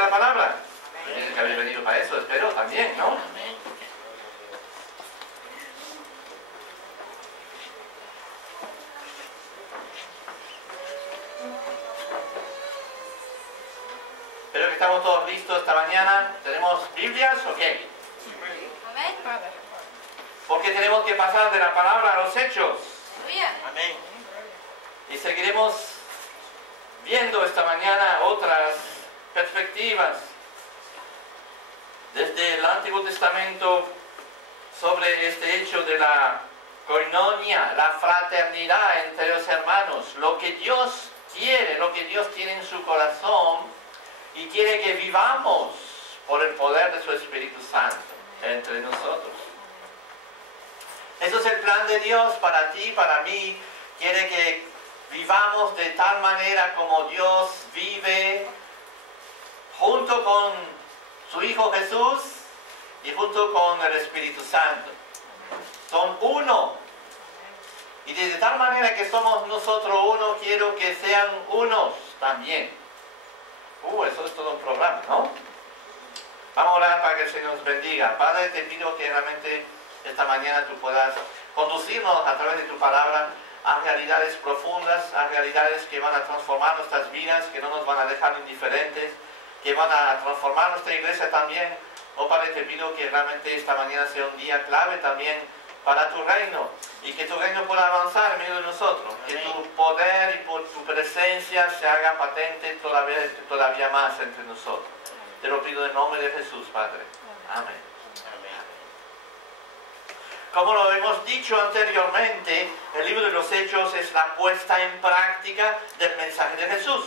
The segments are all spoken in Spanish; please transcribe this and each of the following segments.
la palabra? Tienes que haber venido para eso, espero también, ¿no? Espero que estamos todos listos esta mañana. ¿Tenemos Biblias o qué? Amén. Porque tenemos que pasar de la palabra a los hechos. Amén. Y seguiremos viendo esta mañana otras perspectivas desde el Antiguo Testamento sobre este hecho de la koinonia, la fraternidad entre los hermanos, lo que Dios quiere, lo que Dios tiene en su corazón y quiere que vivamos por el poder de su Espíritu Santo entre nosotros. Eso es el plan de Dios para ti, para mí. Quiere que vivamos de tal manera como Dios vive junto con su Hijo Jesús y junto con el Espíritu Santo. Son uno. Y de tal manera que somos nosotros uno, quiero que sean unos también. Eso es todo un programa, ¿no? Vamos a orar para que el Señor nos bendiga. Padre, te pido que realmente esta mañana tú puedas conducirnos a través de tu palabra a realidades profundas, a realidades que van a transformar nuestras vidas, que no nos van a dejar indiferentes, que van a transformar nuestra iglesia también. Oh Padre, te pido que realmente esta mañana sea un día clave también para tu reino, y que tu reino pueda avanzar en medio de nosotros, que tu poder y por tu presencia se haga patente todavía más entre nosotros. Te lo pido en nombre de Jesús, Padre. Amén. Como lo hemos dicho anteriormente, el libro de los Hechos es la puesta en práctica del mensaje de Jesús.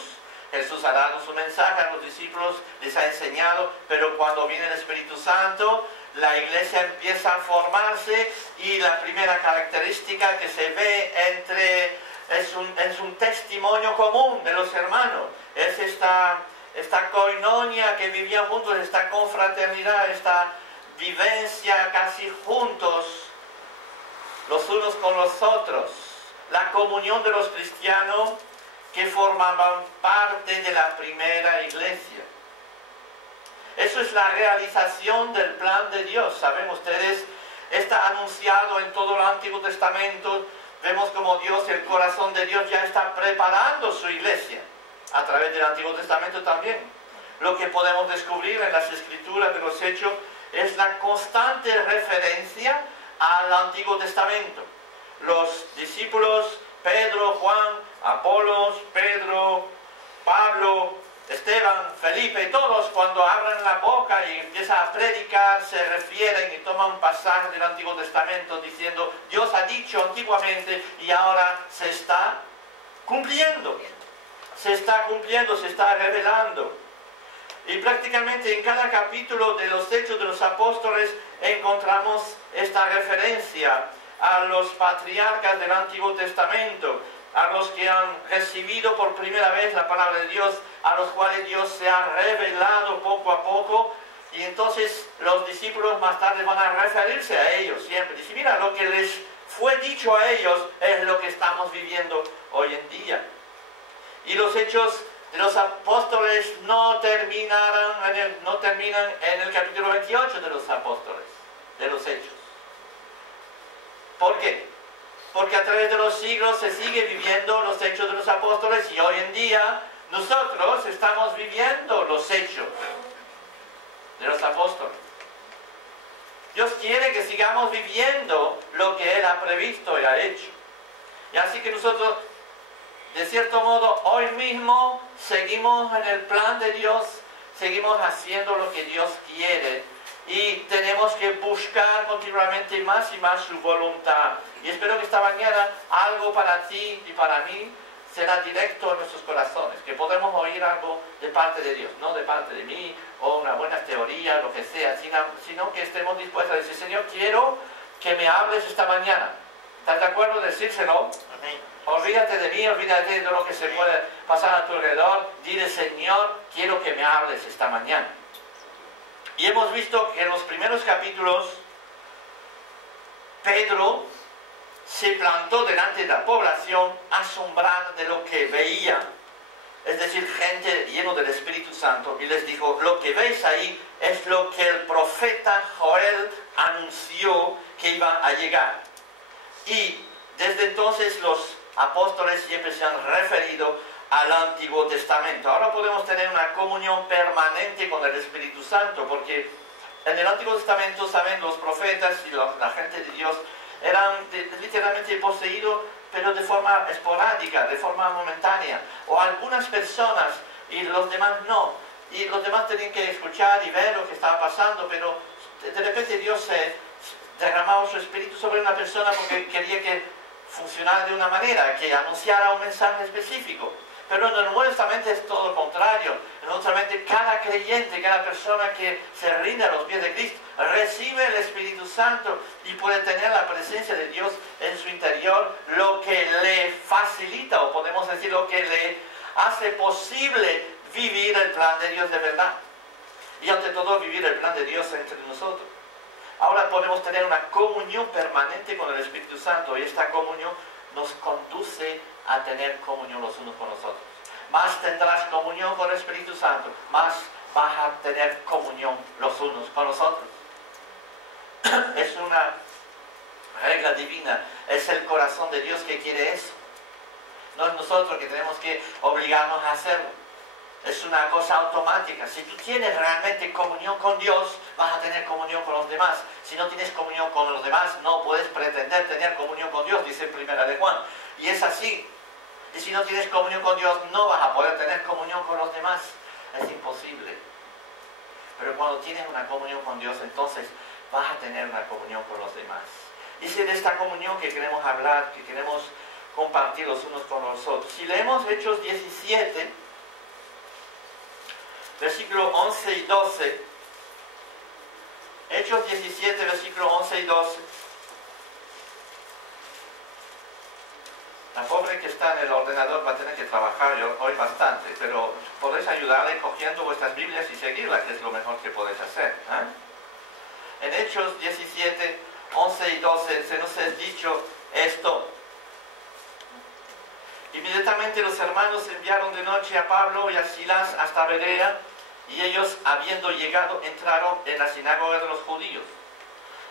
Jesús ha dado su mensaje a los discípulos, les ha enseñado, pero cuando viene el Espíritu Santo, la iglesia empieza a formarse, y la primera característica que se ve es un testimonio común de los hermanos. Es esta koinonia que vivían juntos, esta confraternidad, esta vivencia casi juntos los unos con los otros, la comunión de los cristianos que formaban parte de la primera iglesia. Eso es la realización del plan de Dios. Saben ustedes, está anunciado en todo el Antiguo Testamento. Vemos como Dios, el corazón de Dios ya está preparando su iglesia a través del Antiguo Testamento también. Lo que podemos descubrir en las Escrituras de los Hechos es la constante referencia al Antiguo Testamento. Los discípulos, Pedro, Juan, Apolos, Pedro, Pablo, Esteban, Felipe, todos cuando abren la boca y empiezan a predicar, se refieren y toman pasajes del Antiguo Testamento diciendo, Dios ha dicho antiguamente y ahora se está cumpliendo. Se está cumpliendo, se está revelando. Y prácticamente en cada capítulo de los Hechos de los Apóstoles encontramos esta referencia a los patriarcas del Antiguo Testamento, a los que han recibido por primera vez la palabra de Dios, a los cuales Dios se ha revelado poco a poco, y entonces los discípulos más tarde van a referirse a ellos siempre. Dice, mira, lo que les fue dicho a ellos es lo que estamos viviendo hoy en día. Y los Hechos de los Apóstoles no terminan en el capítulo 28 de los Apóstoles, de los Hechos. ¿Por qué? Porque a través de los siglos se sigue viviendo los Hechos de los Apóstoles, y hoy en día nosotros estamos viviendo los Hechos de los Apóstoles. Dios quiere que sigamos viviendo lo que Él ha previsto y ha hecho. Y así que nosotros, de cierto modo, hoy mismo seguimos en el plan de Dios, seguimos haciendo lo que Dios quiere, y tenemos que buscar continuamente más y más su voluntad. Y espero que esta mañana algo para ti y para mí será directo en nuestros corazones, que podremos oír algo de parte de Dios, no de parte de mí o una buena teoría, lo que sea, sino que estemos dispuestos a decir, Señor, quiero que me hables esta mañana. ¿Estás de acuerdo en decírselo? Amén. Olvídate de mí, olvídate de lo que se puede pasar a tu alrededor. Dile, Señor, quiero que me hables esta mañana. Y hemos visto que en los primeros capítulos Pedro se plantó delante de la población asombrada de lo que veía, es decir, gente lleno del Espíritu Santo, y les dijo, lo que veis ahí es lo que el profeta Joel anunció que iba a llegar. Y desde entonces los apóstoles siempre se han referido al Antiguo Testamento. Ahora podemos tener una comunión permanente con el Espíritu Santo, porque en el Antiguo Testamento, saben, los profetas y la gente de Dios eran literalmente poseídos, pero de forma esporádica, de forma momentánea, o algunas personas y los demás no. Y los demás tenían que escuchar y ver lo que estaba pasando, pero de repente Dios se derramaba su espíritu sobre una persona porque quería que funcionara de una manera, que anunciara un mensaje específico. Pero en el Nuevo Testamento es todo lo contrario. En el Nuevo Testamento cada creyente, cada persona que se rinde a los pies de Cristo, recibe el Espíritu Santo y puede tener la presencia de Dios en su interior, lo que le facilita, o podemos decir lo que le hace posible vivir el plan de Dios de verdad. Y ante todo vivir el plan de Dios entre nosotros. Ahora podemos tener una comunión permanente con el Espíritu Santo, y esta comunión nos conduce a tener comunión los unos con los otros. Más tendrás comunión con el Espíritu Santo, más vas a tener comunión los unos con los otros. Es una regla divina, es el corazón de Dios que quiere eso. No es nosotros que tenemos que obligarnos a hacerlo. Es una cosa automática. Si tú tienes realmente comunión con Dios, vas a tener comunión con los demás. Si no tienes comunión con los demás, no puedes pretender tener comunión con Dios, dice en 1 de Juan. Y es así. Y si no tienes comunión con Dios, no vas a poder tener comunión con los demás. Es imposible. Pero cuando tienes una comunión con Dios, entonces vas a tener una comunión con los demás. Y es de esta comunión que queremos hablar, que queremos compartir los unos con los otros. Si leemos Hechos 17, versículo 11 y 12. Hechos 17, versículo 11 y 12. La pobre que está en el ordenador va a tener que trabajar hoy bastante, pero podéis ayudarle cogiendo vuestras Biblias y seguirlas, que es lo mejor que podéis hacer. En Hechos 17, 11 y 12 se nos es dicho esto. Inmediatamente los hermanos enviaron de noche a Pablo y a Silas hasta Berea, y ellos, habiendo llegado, entraron en la sinagoga de los judíos.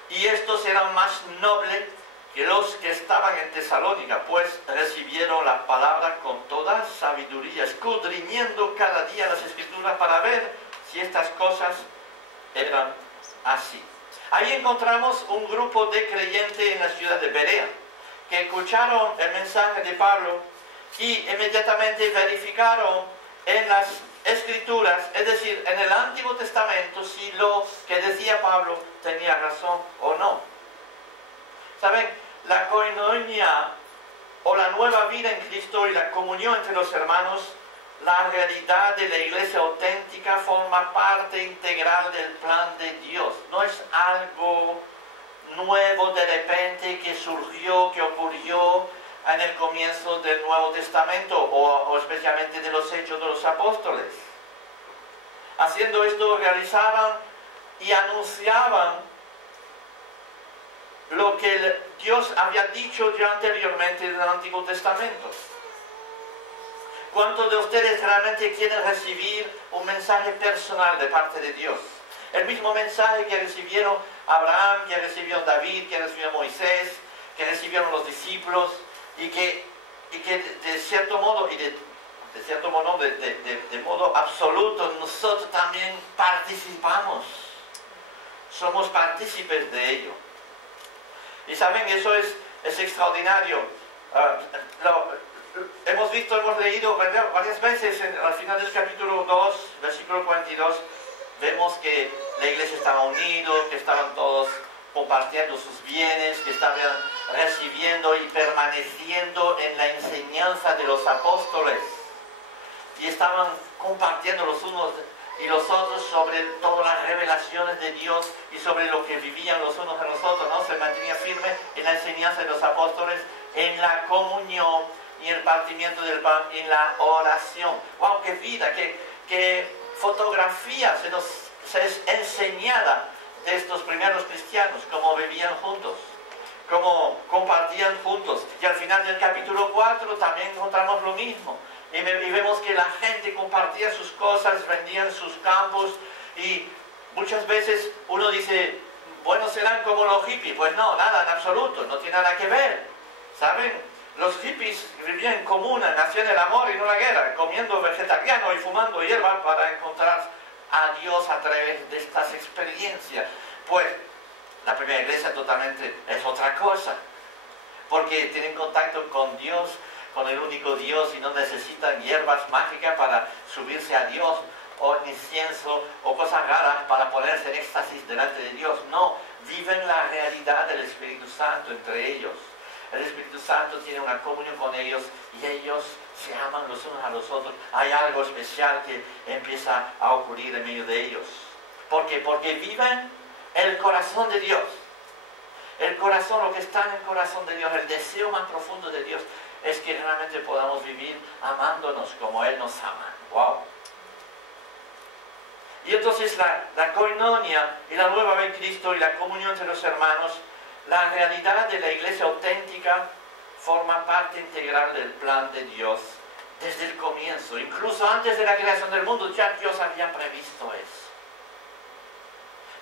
Y estos eran más nobles que los que estaban en Tesalónica, pues recibieron la palabra con toda sabiduría, escudriñando cada día las Escrituras para ver si estas cosas eran así. Ahí encontramos un grupo de creyentes en la ciudad de Berea, que escucharon el mensaje de Pablo y inmediatamente verificaron en las Escrituras, es decir, en el Antiguo Testamento, si lo que decía Pablo tenía razón o no. ¿Saben? La koinonia, o la nueva vida en Cristo y la comunión entre los hermanos, la realidad de la iglesia auténtica, forma parte integral del plan de Dios. No es algo nuevo de repente que surgió, que ocurrió en el comienzo del Nuevo Testamento o especialmente de los Hechos de los Apóstoles. Haciendo esto realizaban y anunciaban lo que Dios había dicho ya anteriormente en el Antiguo Testamento. ¿Cuántos de ustedes realmente quieren recibir un mensaje personal de parte de Dios? El mismo mensaje que recibieron Abraham, que recibió David, que recibió Moisés, que recibieron los discípulos, y que de cierto modo, y de cierto modo, de modo absoluto, nosotros también participamos. Somos partícipes de ello. Y saben, eso es extraordinario. Hemos leído varias veces al final del capítulo 2, versículo 42, vemos que la iglesia estaba unida, que estaban todos compartiendo sus bienes, que estaban recibiendo y permaneciendo en la enseñanza de los apóstoles. Y estaban compartiendo los unos y los otros sobre todas las revelaciones de Dios y sobre lo que vivían los unos a los otros, ¿no? Se mantenía firme en la enseñanza de los apóstoles, en la comunión y el partimiento del pan, en la oración. ¡Wow! ¡Qué vida! ¡Qué fotografía se es enseñada de estos primeros cristianos! Cómo vivían juntos, cómo compartían juntos. Y al final del capítulo 4 también encontramos lo mismo. y vemos que la gente compartía sus cosas, vendían sus campos, y muchas veces uno dice, bueno, serán como los hippies. Pues no, nada en absoluto, no tiene nada que ver. ¿Saben? Los hippies vivían en comuna, nacían el amor y no la guerra, comiendo vegetariano y fumando hierba para encontrar a Dios a través de estas experiencias. Pues la primera iglesia totalmente es otra cosa, porque tienen contacto con Dios, con el único Dios, y no necesitan hierbas mágicas para subirse a Dios, o incienso, o cosas raras para ponerse en éxtasis delante de Dios. No, viven la realidad del Espíritu Santo entre ellos. El Espíritu Santo tiene una comunión con ellos y ellos se aman los unos a los otros. Hay algo especial que empieza a ocurrir en medio de ellos. ¿Por qué? Porque viven el corazón de Dios. El corazón, lo que está en el corazón de Dios, el deseo más profundo de Dios, es que realmente podamos vivir amándonos como Él nos ama. ¡Wow! Y entonces la koinonia y la nueva vida en Cristo y la comunión entre los hermanos, la realidad de la iglesia auténtica forma parte integral del plan de Dios desde el comienzo. Incluso antes de la creación del mundo ya Dios había previsto eso.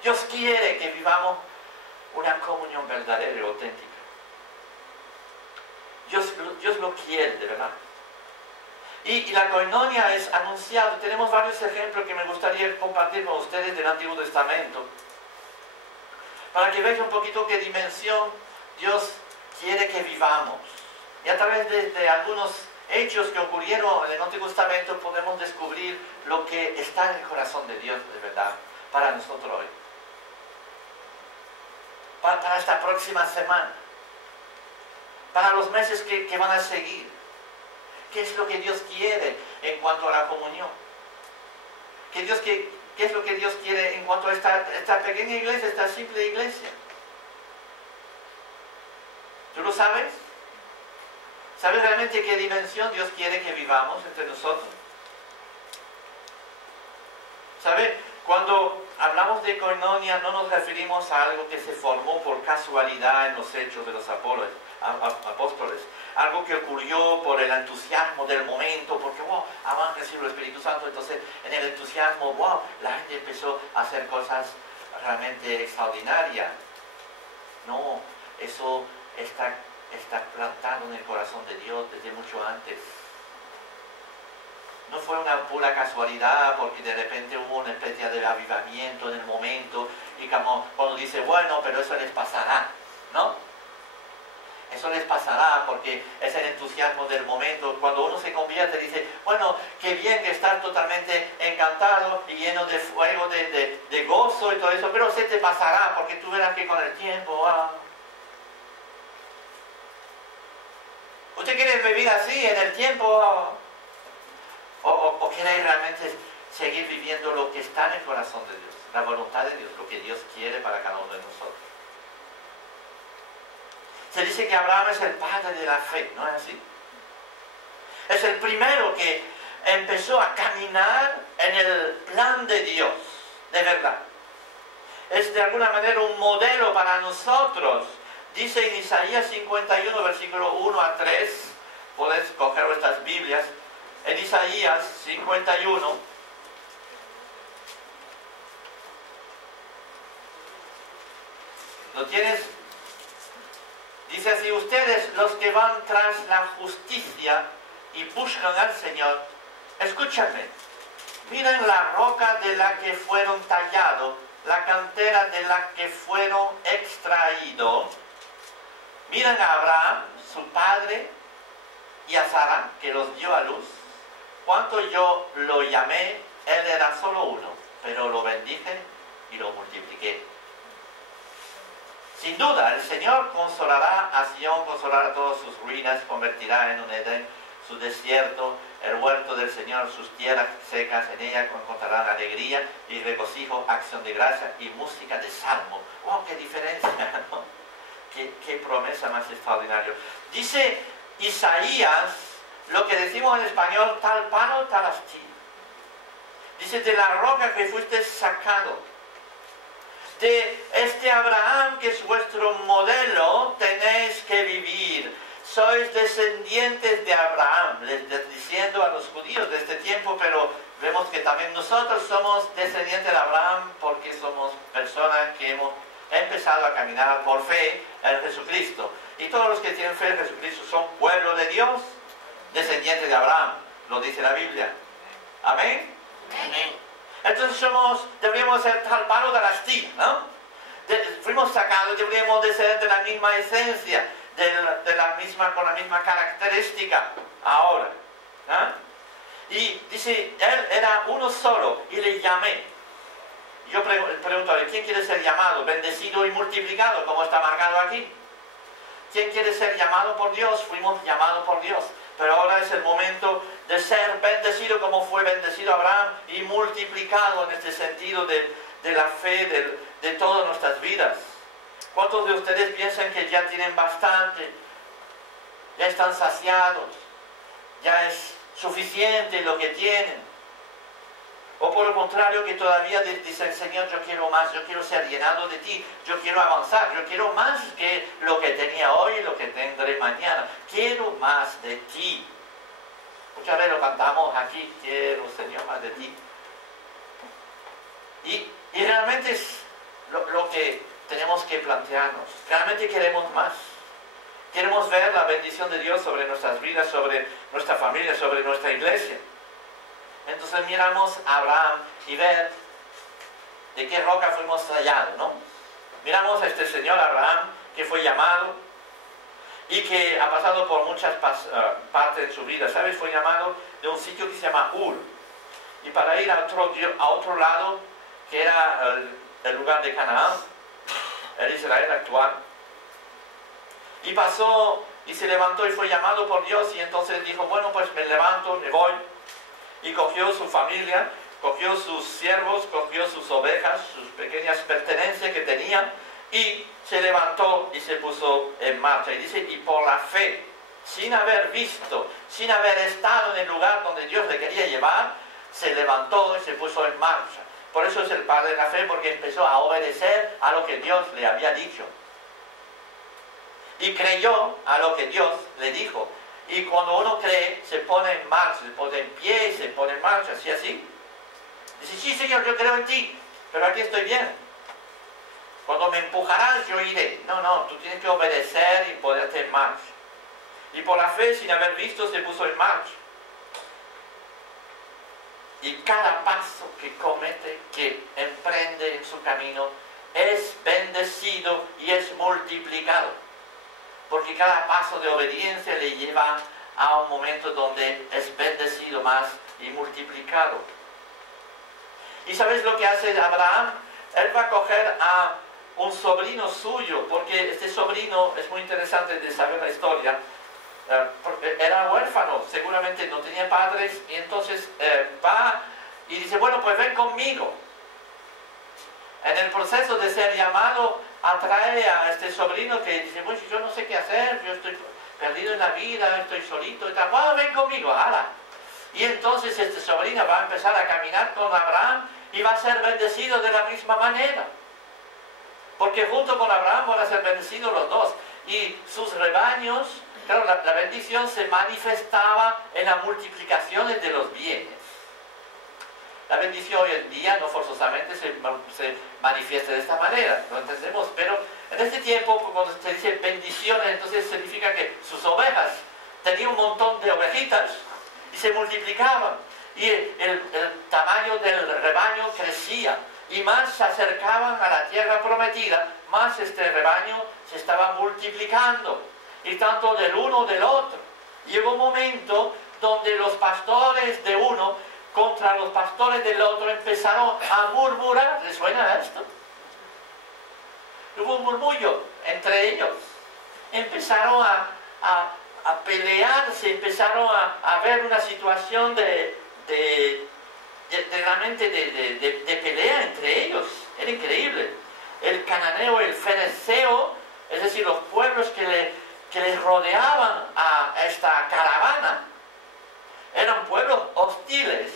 Dios quiere que vivamos una comunión verdadera y auténtica. Dios lo quiere, de verdad. Y la koinonia es anunciado. Tenemos varios ejemplos que me gustaría compartir con ustedes del Antiguo Testamento, para que vean un poquito qué dimensión Dios quiere que vivamos. Y a través de algunos hechos que ocurrieron en el Antiguo Testamento podemos descubrir lo que está en el corazón de Dios de verdad para nosotros hoy. Para esta próxima semana, para los meses que van a seguir. ¿Qué es lo que Dios quiere en cuanto a la comunión? ¿Qué es lo que Dios quiere en cuanto a esta pequeña iglesia, esta simple iglesia? ¿Tú lo sabes? ¿Sabes realmente qué dimensión Dios quiere que vivamos entre nosotros? ¿Sabes? Cuando hablamos de koinonia no nos referimos a algo que se formó por casualidad en los hechos de los apóstoles. Algo que ocurrió por el entusiasmo del momento, porque wow, han recibido el Espíritu Santo, entonces en el entusiasmo, wow, la gente empezó a hacer cosas realmente extraordinarias. No, eso está plantado en el corazón de Dios desde mucho antes. No fue una pura casualidad porque de repente hubo una especie de avivamiento en el momento y como cuando dice, bueno, pero eso les pasará, ¿no? Eso les pasará porque es el entusiasmo del momento. Cuando uno se convierte dice, bueno, qué bien que estar totalmente encantado y lleno de fuego, de gozo y todo eso, pero se te pasará porque tú verás que con el tiempo... ¿Usted quiere vivir así en el tiempo? ¿O quiere realmente seguir viviendo lo que está en el corazón de Dios? La voluntad de Dios, lo que Dios quiere para cada uno de nosotros. Se dice que Abraham es el padre de la fe, ¿no es así? Es el primero que empezó a caminar en el plan de Dios, de verdad. Es de alguna manera un modelo para nosotros. Dice en Isaías 51, versículo 1 a 3, puedes coger vuestras Biblias, en Isaías 51, ¿lo tienes? Dice así, ustedes los que van tras la justicia y buscan al Señor, escúchame, miren la roca de la que fueron tallados, la cantera de la que fueron extraídos. Miren a Abraham, su padre, y a Sara, que los dio a luz. Cuando yo lo llamé, él era solo uno, pero lo bendije y lo multipliqué. Sin duda, el Señor consolará a Sion, consolará todas sus ruinas, convertirá en un Edén su desierto, el huerto del Señor, sus tierras secas, en ella encontrarán alegría y regocijo, acción de gracia y música de salmo. ¡Wow, qué diferencia! ¿No? Qué promesa más extraordinaria. Dice Isaías, lo que decimos en español, tal palo, tal astilla. Dice, de la roca que fuiste sacado. De este Abraham que es vuestro modelo, tenéis que vivir. Sois descendientes de Abraham, les diciendo a los que también nosotros somos descendientes de Abraham porque somos personas que hemos empezado a caminar por fe en Jesucristo. Y todos los que tienen fe en Jesucristo son pueblo de Dios, descendientes de Abraham, lo dice la Biblia. Amén. Amén. Entonces deberíamos ser tal palo de la astilla, ¿no? Fuimos sacados, deberíamos de ser de la misma esencia, con la misma característica ahora. Y dice, él era uno solo y le llamé. Yo pregunto, ¿quién quiere ser llamado, bendecido y multiplicado, como está marcado aquí? ¿Quién quiere ser llamado por Dios? Fuimos llamados por Dios. Pero ahora es el momento de ser bendecido como fue bendecido Abraham y multiplicado en este sentido de la fe de todas nuestras vidas. ¿Cuántos de ustedes piensan que ya tienen bastante? Ya están saciados. Ya es suficiente lo que tienen. O por el contrario, que todavía dicen, Señor, yo quiero más, yo quiero ser llenado de ti, yo quiero avanzar, yo quiero más que lo que tenía hoy y lo que tendré mañana. Quiero más de ti. Muchas veces lo cantamos aquí, quiero, Señor, más de ti. Y realmente es lo que tenemos que plantearnos. Realmente queremos más. Queremos ver la bendición de Dios sobre nuestras vidas, sobre nuestra familia, sobre nuestra iglesia. Entonces miramos a Abraham y ver de qué roca fuimos tallados, ¿no? Miramos a este señor Abraham que fue llamado y que ha pasado por muchas partes de su vida. ¿Sabes? Fue llamado de un sitio que se llama Ur. Y para ir a otro lado, que era el lugar de Canaán, el Israel actual. Y pasó y se levantó y fue llamado por Dios y entonces dijo, bueno, pues me levanto, me voy. Y cogió su familia, cogió sus siervos, cogió sus ovejas, sus pequeñas pertenencias que tenía y se levantó y se puso en marcha. Y dice, y por la fe, sin haber visto, sin haber estado en el lugar donde Dios le quería llevar, se levantó y se puso en marcha. Por eso es el padre de la fe, porque empezó a obedecer a lo que Dios le había dicho. Y creyó a lo que Dios le dijo. Y cuando uno cree, se pone en marcha, se pone en pie y se pone en marcha, así, así. Dice, sí, Señor, yo creo en ti, pero aquí estoy bien. Cuando me empujarás, yo iré. No, tú tienes que obedecer y ponerte en marcha. Y por la fe, sin haber visto, se puso en marcha. Y cada paso que comete, que emprende en su camino, es bendecido y es multiplicado. Porque cada paso de obediencia le lleva a un momento donde es bendecido más y multiplicado. ¿Y sabes lo que hace Abraham? Él va a coger a un sobrino suyo, porque este sobrino, es muy interesante de saber la historia, era huérfano, seguramente no tenía padres, y entonces va y dice, bueno, pues ven conmigo. En el proceso de ser llamado, atrae a este sobrino que dice, bueno, yo no sé qué hacer, yo estoy perdido en la vida, estoy solito y tal. Bueno, ven conmigo, hala. Y entonces este sobrino va a empezar a caminar con Abraham y va a ser bendecido de la misma manera. Porque junto con Abraham van a ser bendecidos los dos. Y sus rebaños, claro, la bendición se manifestaba en la multiplicación de los bienes. La bendición hoy en día no forzosamente se manifiesta de esta manera, lo entendemos, pero en este tiempo cuando se dice bendiciones, entonces significa que sus ovejas tenían un montón de ovejitas y se multiplicaban y el tamaño del rebaño crecía y más se acercaban a la tierra prometida, más este rebaño se estaba multiplicando y tanto del uno del otro. Llegó un momento donde los pastores de uno contra los pastores del otro empezaron a murmurar. ¿Les suena esto? Hubo un murmullo entre ellos. Empezaron a pelearse, empezaron a ver una situación realmente de pelea entre ellos. Era increíble. El cananeo, el fereceo, es decir, los pueblos que les rodeaban a esta caravana, eran pueblos hostiles,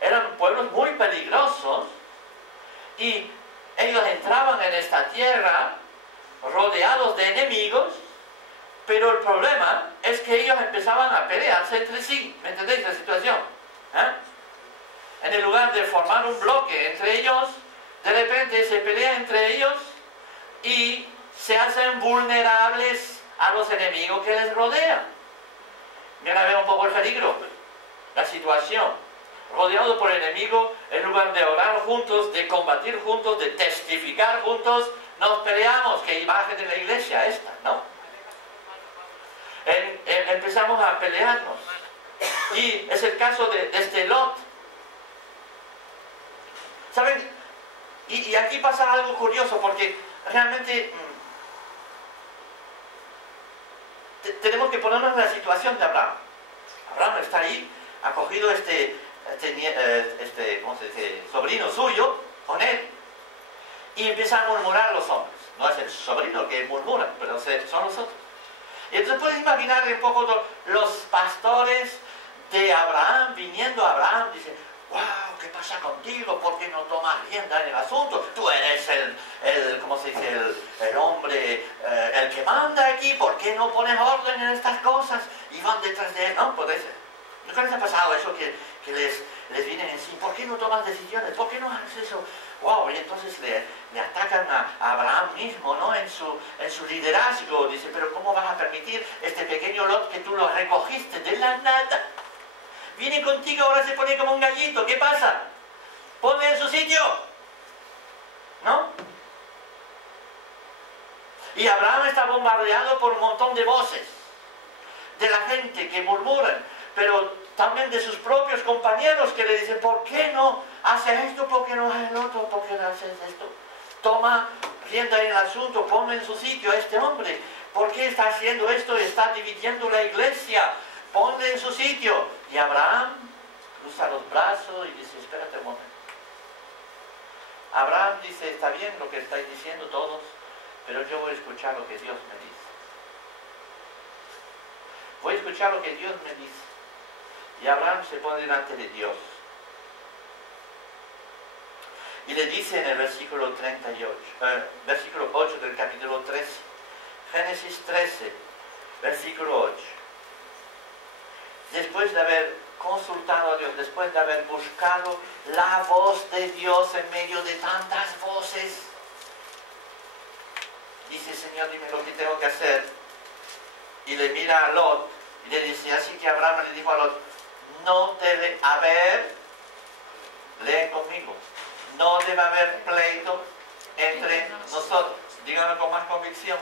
eran pueblos muy peligrosos y ellos entraban en esta tierra rodeados de enemigos, pero el problema es que ellos empezaban a pelearse entre sí. ¿Me entendéis la situación? en el lugar de formar un bloque entre ellos, de repente se pelean entre ellos y se hacen vulnerables a los enemigos que les rodean. Mira, ve un poco el peligro, la situación. Rodeado por el enemigo, en lugar de orar juntos, de combatir juntos, de testificar juntos, nos peleamos. Qué imagen de la iglesia esta, ¿no? Empezamos a pelearnos. Y es el caso de este Lot. ¿Saben? Y aquí pasa algo curioso, porque realmente tenemos que ponernos en la situación de Abraham. Abraham está ahí, ha cogido ¿cómo se dice? Sobrino suyo con él, y empiezan a murmurar los hombres. No es el sobrino que murmura, pero son los otros. Y entonces puedes imaginar un poco los pastores de Abraham viniendo a Abraham, dicen: wow, ¿qué pasa contigo? ¿Por qué no tomas rienda en el asunto? Tú eres ¿cómo se dice? El hombre, el que manda aquí. ¿Por qué no pones orden en estas cosas? Y van detrás de él. No, puede ser. ¿Nunca les ha pasado eso que les vienen en sí? ¿Por qué no tomas decisiones? ¿Por qué no haces eso? Wow, y entonces le atacan a Abraham mismo, ¿no? En su liderazgo. Dice: pero ¿cómo vas a permitir este pequeño Lot que tú lo recogiste de la nada? Viene contigo, ahora se pone como un gallito. ¿Qué pasa? Ponle en su sitio, ¿no? Y Abraham está bombardeado por un montón de voces de la gente que murmuran, pero también de sus propios compañeros que le dicen: ¿por qué no haces esto? ¿Por qué no haces el otro? ¿Por qué no haces esto? Toma rienda en el asunto, ponle en su sitio a este hombre. ¿Por qué está haciendo esto? Está dividiendo la iglesia. Ponle en su sitio. Y Abraham cruza los brazos y dice: espérate un momento. Abraham dice: está bien lo que estáis diciendo todos, pero yo voy a escuchar lo que Dios me dice. Voy a escuchar lo que Dios me dice. Y Abraham se pone delante de Dios. Y le dice en el versículo 8 del capítulo 13, Génesis 13, versículo 8. Después de haber consultado a Dios, después de haber buscado la voz de Dios en medio de tantas voces, dice: Señor, dime lo que tengo que hacer. Y le mira a Lot y le dice: así que Abraham le dijo a Lot: no debe haber, leen conmigo, no debe haber pleito entre nosotros. Díganlo con más convicción.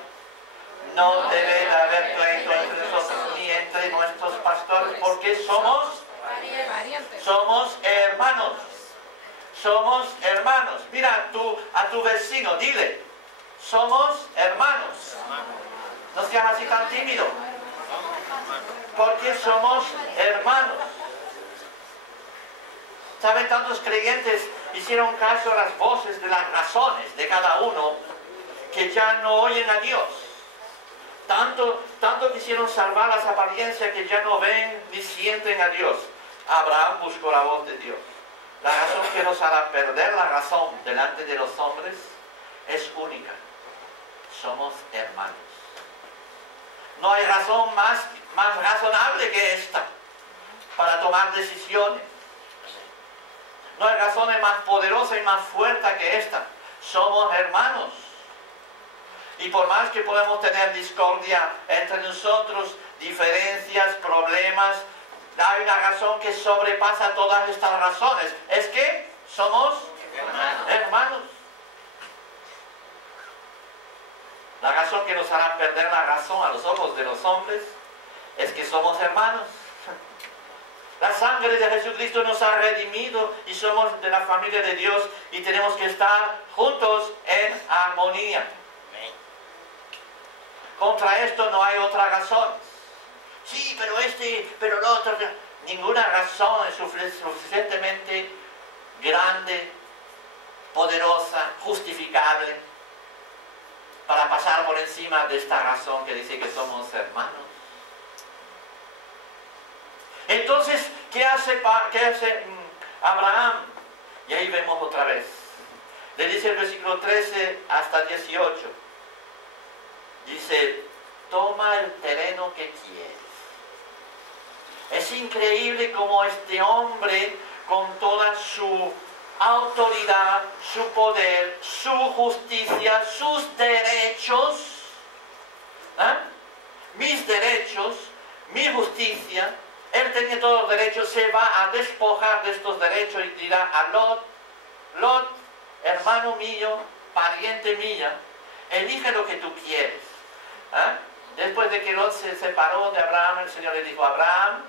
No debe haber pleito entre nosotros ni entre nuestros pastores, porque somos hermanos. Somos hermanos. Mira a tu vecino, dile: somos hermanos. No seas así tan tímido, porque somos hermanos. ¿Saben? Tantos creyentes hicieron caso a las voces de las razones de cada uno, que ya no oyen a Dios. Tanto quisieron salvar las apariencias que ya no ven ni sienten a Dios. Abraham buscó la voz de Dios. La razón que nos hará perder la razón delante de los hombres es única. Somos hermanos. No hay razón más razonable que esta para tomar decisiones. No hay razones más poderosas y más fuertes que esta. Somos hermanos. Y por más que podamos tener discordia entre nosotros, diferencias, problemas, hay una razón que sobrepasa todas estas razones. Es que somos hermanos. La razón que nos hará perder la razón a los ojos de los hombres es que somos hermanos. La sangre de Jesucristo nos ha redimido y somos de la familia de Dios y tenemos que estar juntos en armonía. Contra esto no hay otra razón. Sí, pero lo otro. Ninguna razón es suficientemente grande, poderosa, justificable para pasar por encima de esta razón que dice que somos hermanos. Entonces, ¿qué hace Abraham? Y ahí vemos otra vez. Le dice el versículo 13 hasta 18. Dice: toma el terreno que quieres. Es increíble cómo este hombre con toda su autoridad, su poder, su justicia, sus derechos. Mis derechos, mi justicia. Él tenía todos los derechos, se va a despojar de estos derechos y dirá a Lot, Lot, hermano mío, pariente mía, elige lo que tú quieres. Después de que Lot se separó de Abraham, el Señor le dijo a Abraham,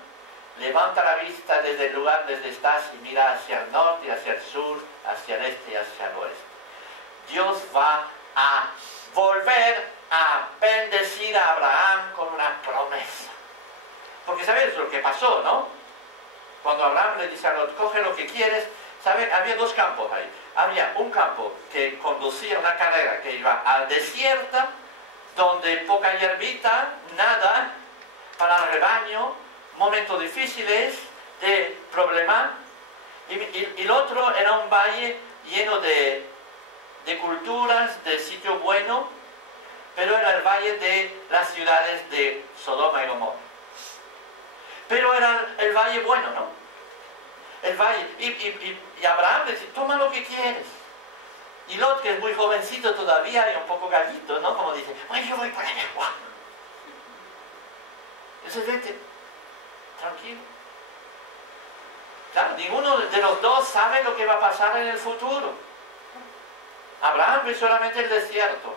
levanta la vista desde el lugar donde estás y mira hacia el norte, hacia el sur, hacia el este y hacia el oeste. Dios va a volver a bendecir a Abraham con una promesa. Porque ¿sabes lo que pasó, no? Cuando Abraham le dice a Lot, coge lo que quieres, ¿saben? Había dos campos ahí. Había un campo que conducía una carrera que iba al desierto, donde poca hierbita, nada, para el rebaño, momentos difíciles de problema. Y el otro era un valle lleno de culturas, de sitio bueno, pero era el valle de las ciudades de Sodoma y Gomorra. Pero era el valle bueno, ¿no? El valle. Y Abraham le dice, toma lo que quieres. Y Lot, que es muy jovencito todavía y un poco gallito, ¿no? Como dice, bueno, yo voy para allá. Entonces vete, tranquilo. Claro, ninguno de los dos sabe lo que va a pasar en el futuro. Abraham ve solamente el desierto,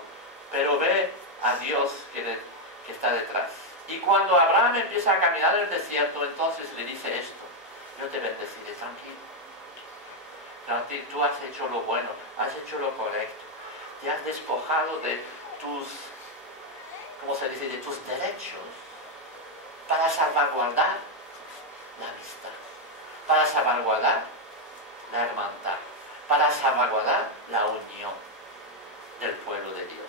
pero ve a Dios que está detrás. Y cuando Abraham empieza a caminar en el desierto, entonces le dice esto, yo te bendeciré, tranquilo. Tranquilo, tú has hecho lo bueno, has hecho lo correcto. Te has despojado de tus, ¿cómo se dice?, de tus derechos para salvaguardar la amistad, para salvaguardar la hermandad, para salvaguardar la unión del pueblo de Dios.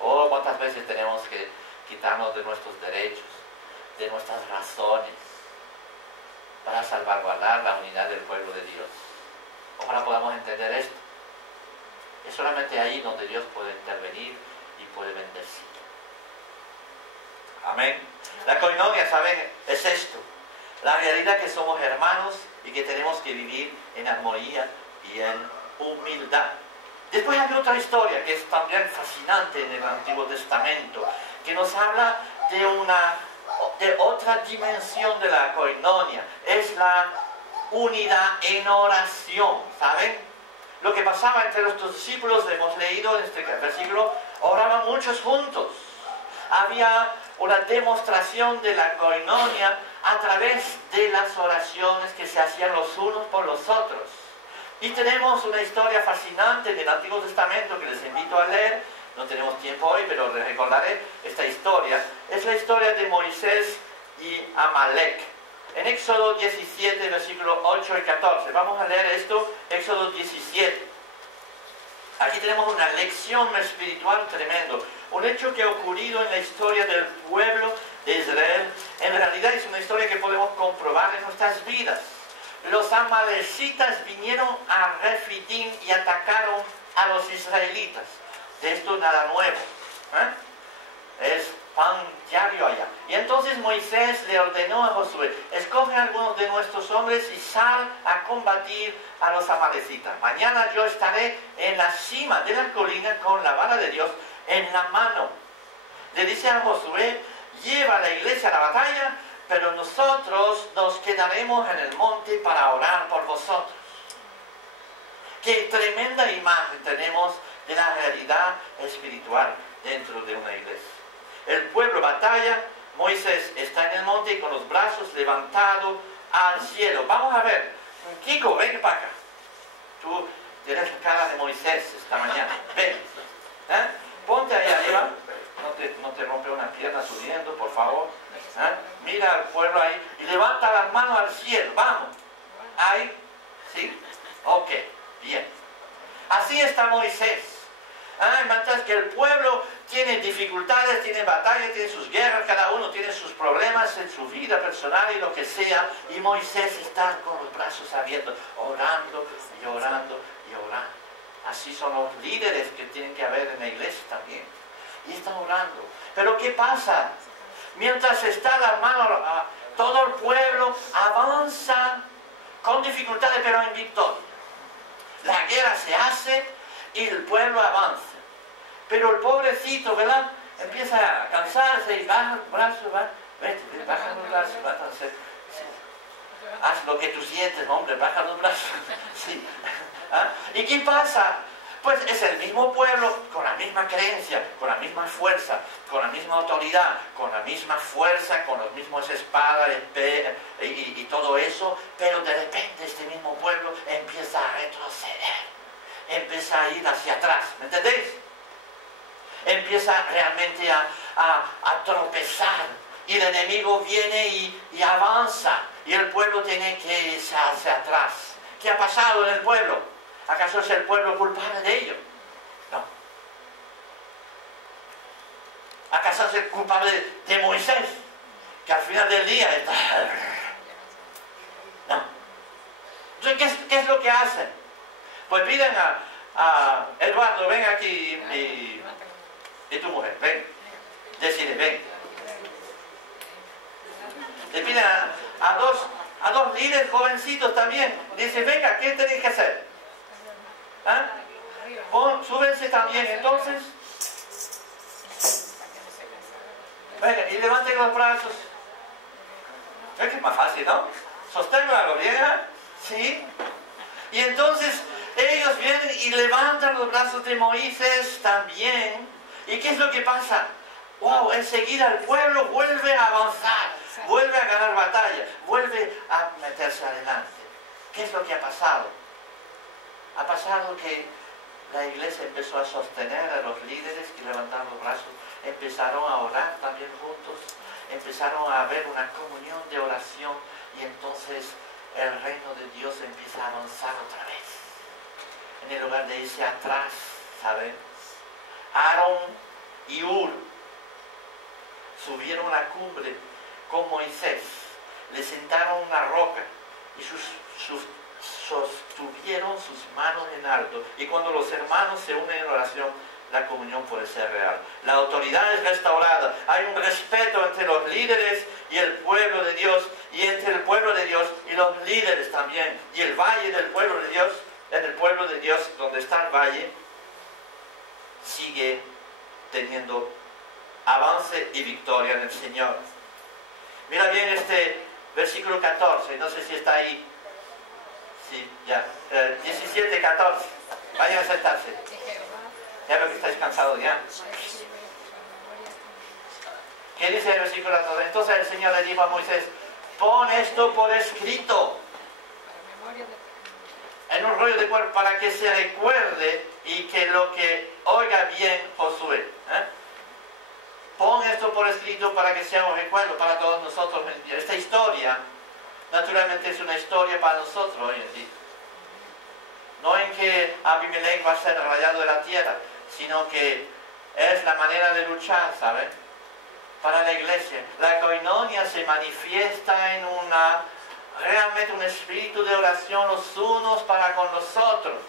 Oh, cuántas veces tenemos que quitarnos de nuestros derechos, de nuestras razones, para salvaguardar la unidad del pueblo de Dios. Ojalá podamos entender esto. Es solamente ahí donde Dios puede intervenir y puede bendecir. Amén. La coinonia, ¿saben? Es esto. La realidad que somos hermanos y que tenemos que vivir en armonía y en humildad. Después hay otra historia que es también fascinante en el Antiguo Testamento, que nos habla de otra dimensión de la coinonia. Es la unidad en oración, ¿saben? Lo que pasaba entre nuestros discípulos, hemos leído en este versículo, oraban muchos juntos. Había una demostración de la coinonia a través de las oraciones que se hacían los unos por los otros. Y tenemos una historia fascinante del Antiguo Testamento que les invito a leer. No tenemos tiempo hoy, pero les recordaré esta historia. Es la historia de Moisés y Amalek. En Éxodo 17, versículos 8 y 14. Vamos a leer esto, Éxodo 17. Aquí tenemos una lección espiritual tremendo. Un hecho que ha ocurrido en la historia del pueblo de Israel. En realidad es una historia que podemos comprobar en nuestras vidas. Los amalecitas vinieron a Refidim y atacaron a los israelitas. De esto nada nuevo. Es pan diario allá. Y entonces Moisés le ordenó a Josué, escoge a algunos de nuestros hombres y sal a combatir a los amalecitas. Mañana yo estaré en la cima de la colina con la vara de Dios en la mano. Le dice a Josué, lleva a la iglesia a la batalla, pero nosotros nos quedaremos en el monte para orar por vosotros. Qué tremenda imagen tenemos de la realidad espiritual dentro de una iglesia. El pueblo batalla, Moisés está en el monte con los brazos levantados al cielo. Vamos a ver, Kiko, ven para acá. Tú tienes la cara de Moisés esta mañana. Ven. Ponte ahí arriba. No te rompe una pierna subiendo, por favor. Mira al pueblo ahí y levanta las manos al cielo. Vamos. Ahí. ¿Sí? Ok. Bien. Así está Moisés. Mientras que el pueblo tiene dificultades, tiene batallas, tiene sus guerras, cada uno tiene sus problemas en su vida personal y lo que sea, y Moisés está con los brazos abiertos, orando y orando y orando. Así son los líderes que tienen que haber en la iglesia también. Y están orando. Pero ¿qué pasa? Mientras está la mano, todo el pueblo avanza con dificultades pero en victoria. La guerra se hace y el pueblo avanza. Pero el pobrecito, ¿verdad? Empieza a cansarse y baja el brazo, baja los brazos, va a hacer. Haz lo que tú sientes, hombre, baja los brazos. Sí. ¿Ah? ¿Y qué pasa? Pues es el mismo pueblo con la misma creencia, con la misma fuerza, con la misma autoridad, con la misma fuerza, con los mismos espadas y todo eso, pero de repente este mismo pueblo empieza a retroceder, empieza a ir hacia atrás, ¿me entendéis? Empieza realmente a tropezar y el enemigo viene y avanza y el pueblo tiene que irse hacia atrás. ¿Qué ha pasado en el pueblo? ¿Acaso es el pueblo culpable de ello? No. ¿Acaso es el culpable de Moisés? Que al final del día está... No. Entonces, ¿qué es lo que hacen? Pues piden a Eduardo, ven aquí y tu mujer, ven. Decide, ven. Le piden a dos líderes jovencitos también. Dice, venga, ¿qué tenéis que hacer? ¿Ah? Súbense también, entonces. Venga, y levanten los brazos. Es que es más fácil, ¿no? Sosténganlo bien, ¿eh? Sí. Y entonces ellos vienen y levantan los brazos de Moisés también. ¿Y qué es lo que pasa? ¡Wow! Enseguida el pueblo vuelve a avanzar, vuelve a ganar batalla, vuelve a meterse adelante. ¿Qué es lo que ha pasado? Ha pasado que la iglesia empezó a sostener a los líderes que levantaron los brazos, empezaron a orar también juntos, empezaron a haber una comunión de oración y entonces el reino de Dios empieza a avanzar otra vez. En el lugar de irse atrás, ¿saben? Aarón y Hur subieron a la cumbre con Moisés, le sentaron una roca y sostuvieron sus manos en alto. Y cuando los hermanos se unen en oración, la comunión puede ser real. La autoridad es restaurada. Hay un respeto entre los líderes y el pueblo de Dios, y entre el pueblo de Dios y los líderes también. Y el valle del pueblo de Dios, en el pueblo de Dios, donde está el valle, sigue teniendo avance y victoria en el Señor. Mira bien este versículo 14, no sé si está ahí. Sí, ya. 17, 14. Vayan a sentarse. Ya veo que estáis cansados ya. ¿Qué dice el versículo 14? Entonces el Señor le dijo a Moisés, pon esto por escrito en un rollo de cuerpo para que se recuerde y que lo que oiga bien Josué. Pon esto por escrito para que sea un recuerdo para todos nosotros. Esta historia, naturalmente, es una historia para nosotros hoy en día. No en que Abimelech va a ser rayado de la tierra, sino que es la manera de luchar, ¿saben? Para la iglesia. La koinonia se manifiesta en realmente un espíritu de oración los unos para con los otros.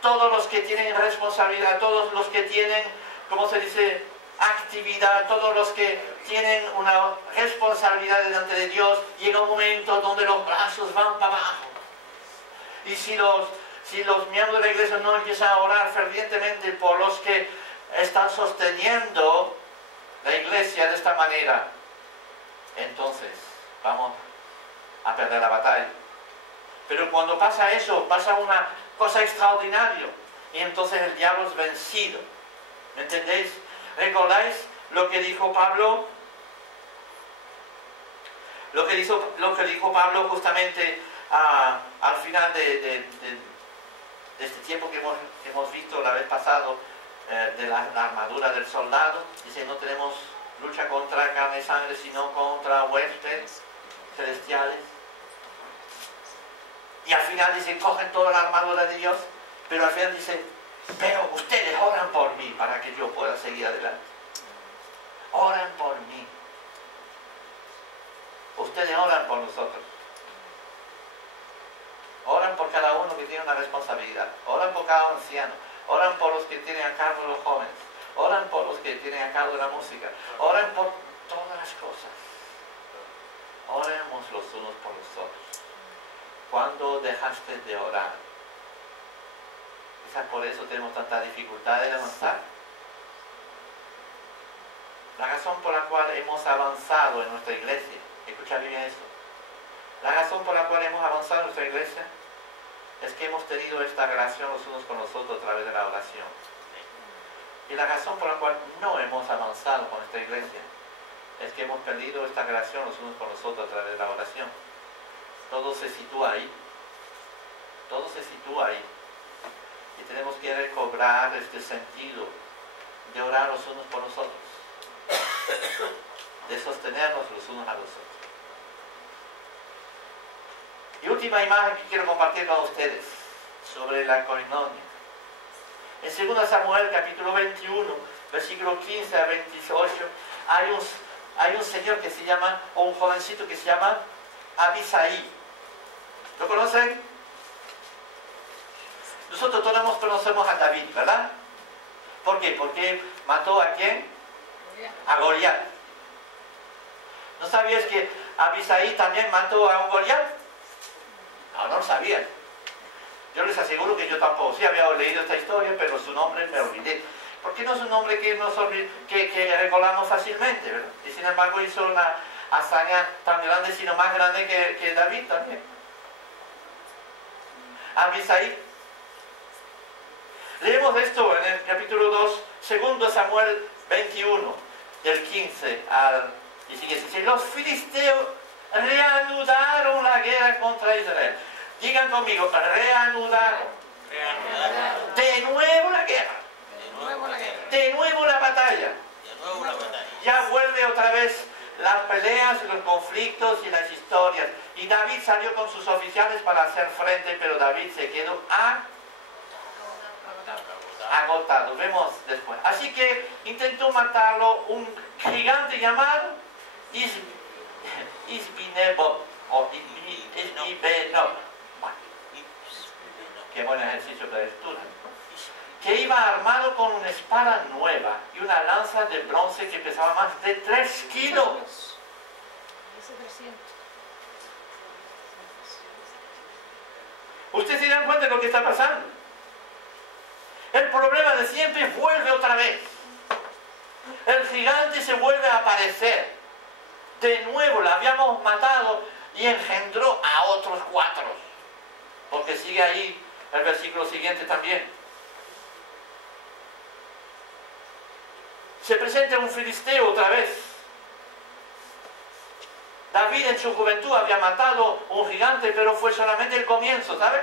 Todos los que tienen responsabilidad, todos los que tienen, ¿cómo se dice?, actividad, todos los que tienen una responsabilidad delante de Dios, llega un momento donde los brazos van para abajo. Y si los miembros de la iglesia no empiezan a orar fervientemente por los que están sosteniendo la iglesia de esta manera, entonces vamos a perder la batalla. Pero cuando pasa eso, pasa una cosa extraordinaria y entonces el diablo es vencido. ¿Me entendéis? ¿Recordáis lo que dijo Pablo? Lo que dijo Pablo justamente al final de este tiempo que hemos visto la vez pasado, de la armadura del soldado. Dice, no tenemos lucha contra carne y sangre, sino contra huestes celestiales. Y al final dice, cogen toda la armadura de Dios, pero al final dice, pero ustedes oran por mí para que yo pueda seguir adelante. Oran por mí. Ustedes oran por nosotros. Oran por cada uno que tiene una responsabilidad. Oran por cada anciano. Oran por los que tienen a cargo los jóvenes. Oran por los que tienen a cargo la música. Oran por todas las cosas. Oremos los unos por los otros. ¿Cuándo dejaste de orar? Quizás por eso tenemos tanta dificultad en avanzar. La razón por la cual hemos avanzado en nuestra iglesia, escucha bien esto, la razón por la cual hemos avanzado en nuestra iglesia es que hemos tenido esta relación los unos con los otros a través de la oración. Y la razón por la cual no hemos avanzado con nuestra iglesia es que hemos perdido esta relación los unos con los otros a través de la oración. Todo se sitúa ahí. Todo se sitúa ahí. Y tenemos que recobrar este sentido de orar los unos por los otros, de sostenernos los unos a los otros. Y última imagen que quiero compartir con ustedes sobre la koinonia. En 2 Samuel capítulo 21, versículo 15 a 28, hay un señor que se llama, o un jovencito que se llama Abisai. ¿Lo conocen? Nosotros todos conocemos a David, ¿verdad? ¿Por qué? Porque mató ¿a quién? A Goliat. ¿No sabías que Abisai también mató a un Goliat? No lo sabían. Yo les aseguro que yo tampoco. Sí había leído esta historia, pero su nombre me olvidé. Porque no es un nombre que recordamos fácilmente, ¿verdad? Y sin embargo hizo una hazaña tan grande, sino más grande que David también. Abisai. Leemos esto en el capítulo 2, 2 Samuel 21, del 15 al 16. Los filisteos reanudaron la guerra contra Israel. Digan conmigo, reanudaron. De nuevo la guerra. De nuevo la batalla. Ya vuelve otra vez las peleas, los conflictos y las historias. Y David salió con sus oficiales para hacer frente, pero David se quedó agotado. Vemos después. Así que intentó matarlo un gigante llamado Isbinebob o Isbinenob. Qué buen ejercicio de lectura. Que iba armado con una espada nueva y una lanza de bronce que pesaba más de 3 kilos. ¿Ustedes se dan cuenta de lo que está pasando? El problema de siempre vuelve otra vez. El gigante se vuelve a aparecer. De nuevo la habíamos matado y engendró a otros 4. Porque sigue ahí el versículo siguiente también. Se presenta un filisteo otra vez. David en su juventud había matado un gigante, pero fue solamente el comienzo, ¿saben?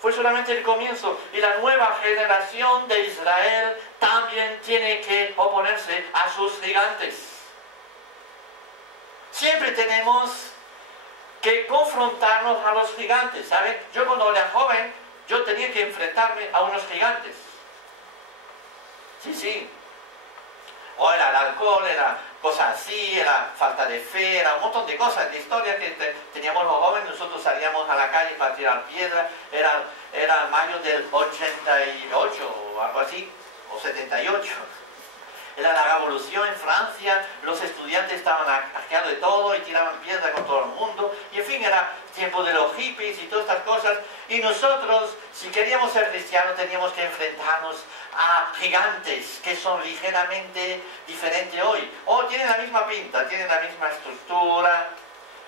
Fue solamente el comienzo. Y la nueva generación de Israel también tiene que oponerse a sus gigantes. Siempre tenemos que confrontarnos a los gigantes, ¿saben? Yo cuando era joven, yo tenía que enfrentarme a unos gigantes. Sí. O era el alcohol, era cosas así, era falta de fe, era un montón de cosas, de historias que teníamos los jóvenes. Nosotros salíamos a la calle para tirar piedra. Era mayo del 88 o algo así, o 78. Era la revolución en Francia, los estudiantes estaban asqueados de todo y tiraban piedra con todo el mundo. Y en fin, era tiempo de los hippies y todas estas cosas. Y nosotros, si queríamos ser cristianos, teníamos que enfrentarnos a gigantes que son ligeramente diferentes hoy. O tienen la misma pinta, tienen la misma estructura,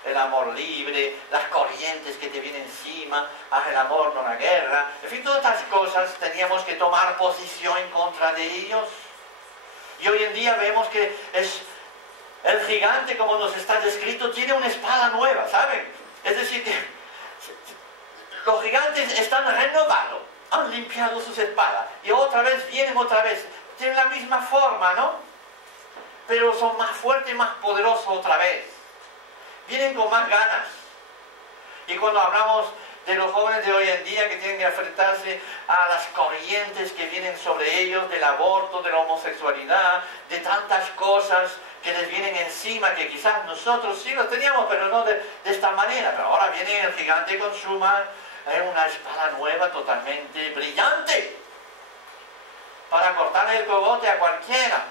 el amor libre, las corrientes que te vienen encima, haz el amor, no la guerra. En fin, todas estas cosas teníamos que tomar posición en contra de ellos. Y hoy en día vemos que el gigante, como nos está descrito, tiene una espada nueva, ¿saben? Es decir, que los gigantes están renovados, han limpiado sus espadas y vienen otra vez. Tienen la misma forma, ¿no? Pero son más fuertes y más poderosos otra vez. Vienen con más ganas. Y cuando hablamos de los jóvenes de hoy en día que tienen que enfrentarse a las corrientes que vienen sobre ellos, del aborto, de la homosexualidad, de tantas cosas que les vienen encima, que quizás nosotros sí los teníamos, pero no de esta manera. Pero ahora viene el gigante con una espada nueva totalmente brillante para cortarle el cogote a cualquiera.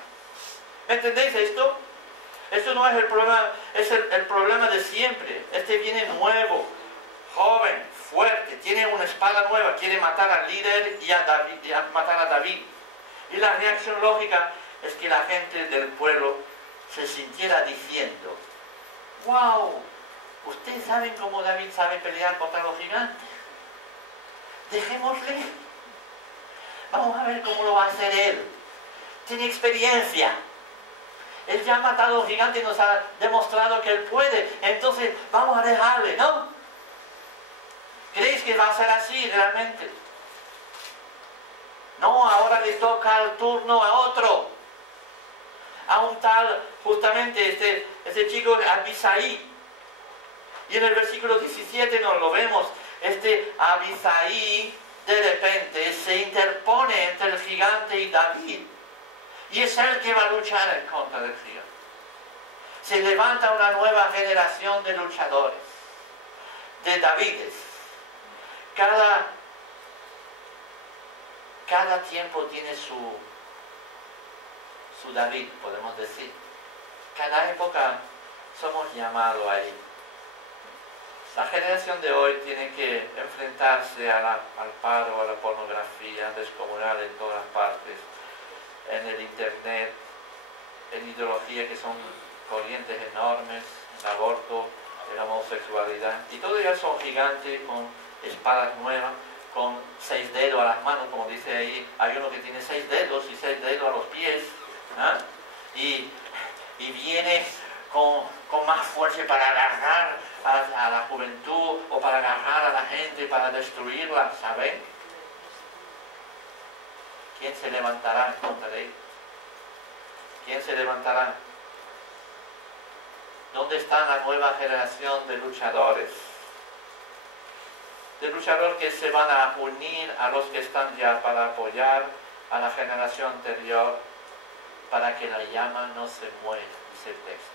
¿Me entendéis esto? Esto no es el problema, es el problema de siempre. Este viene nuevo, joven, fuerte, tiene una espada nueva, quiere matar al líder y matar a David. Y la reacción lógica es que la gente del pueblo se sintiera diciendo, wow, ustedes saben cómo David sabe pelear contra los gigantes. Dejémosle. Vamos a ver cómo lo va a hacer él. Tiene experiencia. Él ya ha matado a un gigante y nos ha demostrado que él puede. Entonces vamos a dejarle, ¿no? ¿Creéis que va a ser así realmente? No, ahora le toca el turno a otro. A un tal, justamente, este chico Abisai. Y en el versículo 17 nos lo vemos. Este Abisai de repente se interpone entre el gigante y David. Y es él que va a luchar en contra del gigante. Se levanta una nueva generación de luchadores, de Davides. Cada tiempo tiene su David, podemos decir. Cada época somos llamados ahí. La generación de hoy tiene que enfrentarse al paro, a la pornografía descomunal en todas partes, en el internet, en ideología que son corrientes enormes, el aborto, la homosexualidad, y todo ello son gigantes con espadas nuevas, con 6 dedos a las manos, como dice ahí, hay uno que tiene 6 dedos y 6 dedos a los pies, ¿eh? y viene con más fuerza para agarrar a la juventud o para agarrar a la gente, para destruirla, ¿saben? ¿Quién se levantará en contra de él? ¿Quién se levantará? ¿Dónde está la nueva generación de luchadores? De luchadores que se van a unir a los que están ya para apoyar a la generación anterior para que la llama no se muera, dice el texto.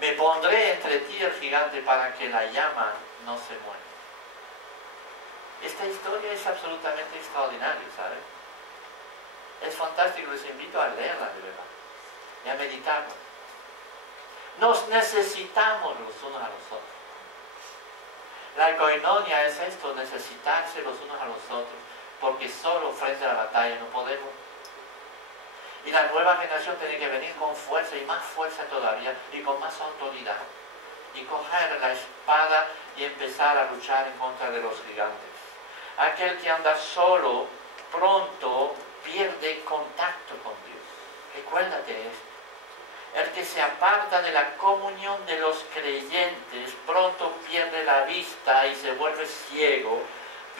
Me pondré entre ti el gigante para que la llama no se muera. Esta historia es absolutamente extraordinaria, ¿saben? Es fantástico, les invito a leerla de verdad y a meditarla. Nos necesitamos los unos a los otros. La koinonia es esto, necesitarse los unos a los otros, porque solo frente a la batalla no podemos. Y la nueva generación tiene que venir con fuerza y más fuerza todavía y con más autoridad. Y coger la espada y empezar a luchar en contra de los gigantes. Aquel que anda solo, pronto pierde contacto con Dios. Recuérdate esto. El que se aparta de la comunión de los creyentes, pronto pierde la vista y se vuelve ciego,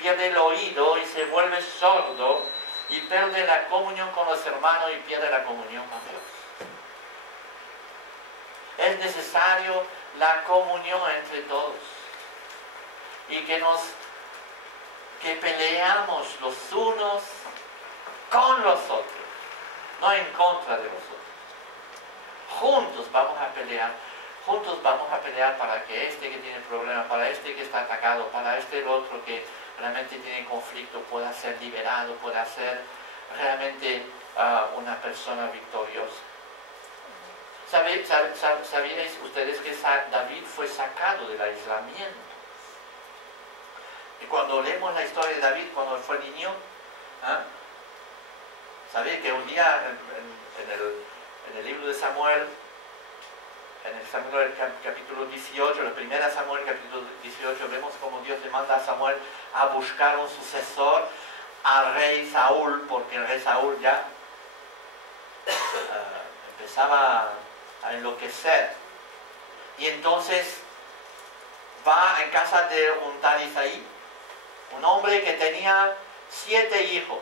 pierde el oído y se vuelve sordo, y pierde la comunión con los hermanos y pierde la comunión con Dios. Es necesario la comunión entre todos y que peleamos los unos con los otros, no en contra de los otros. Juntos vamos a pelear para que este que tiene problemas, para este que está atacado, para este el otro que realmente tiene conflicto pueda ser liberado, pueda ser realmente una persona victoriosa. ¿Sabíais ustedes que David fue sacado del aislamiento? Y cuando leemos la historia de David cuando fue niño, ¿sabéis que un día en el libro de Samuel, en el Samuel capítulo 18, la primera Samuel capítulo 18, vemos como Dios le manda a Samuel a buscar un sucesor al rey Saúl, porque el rey Saúl ya empezaba a enloquecer. Y entonces va en casa de un tal Isaí, un hombre que tenía 7 hijos.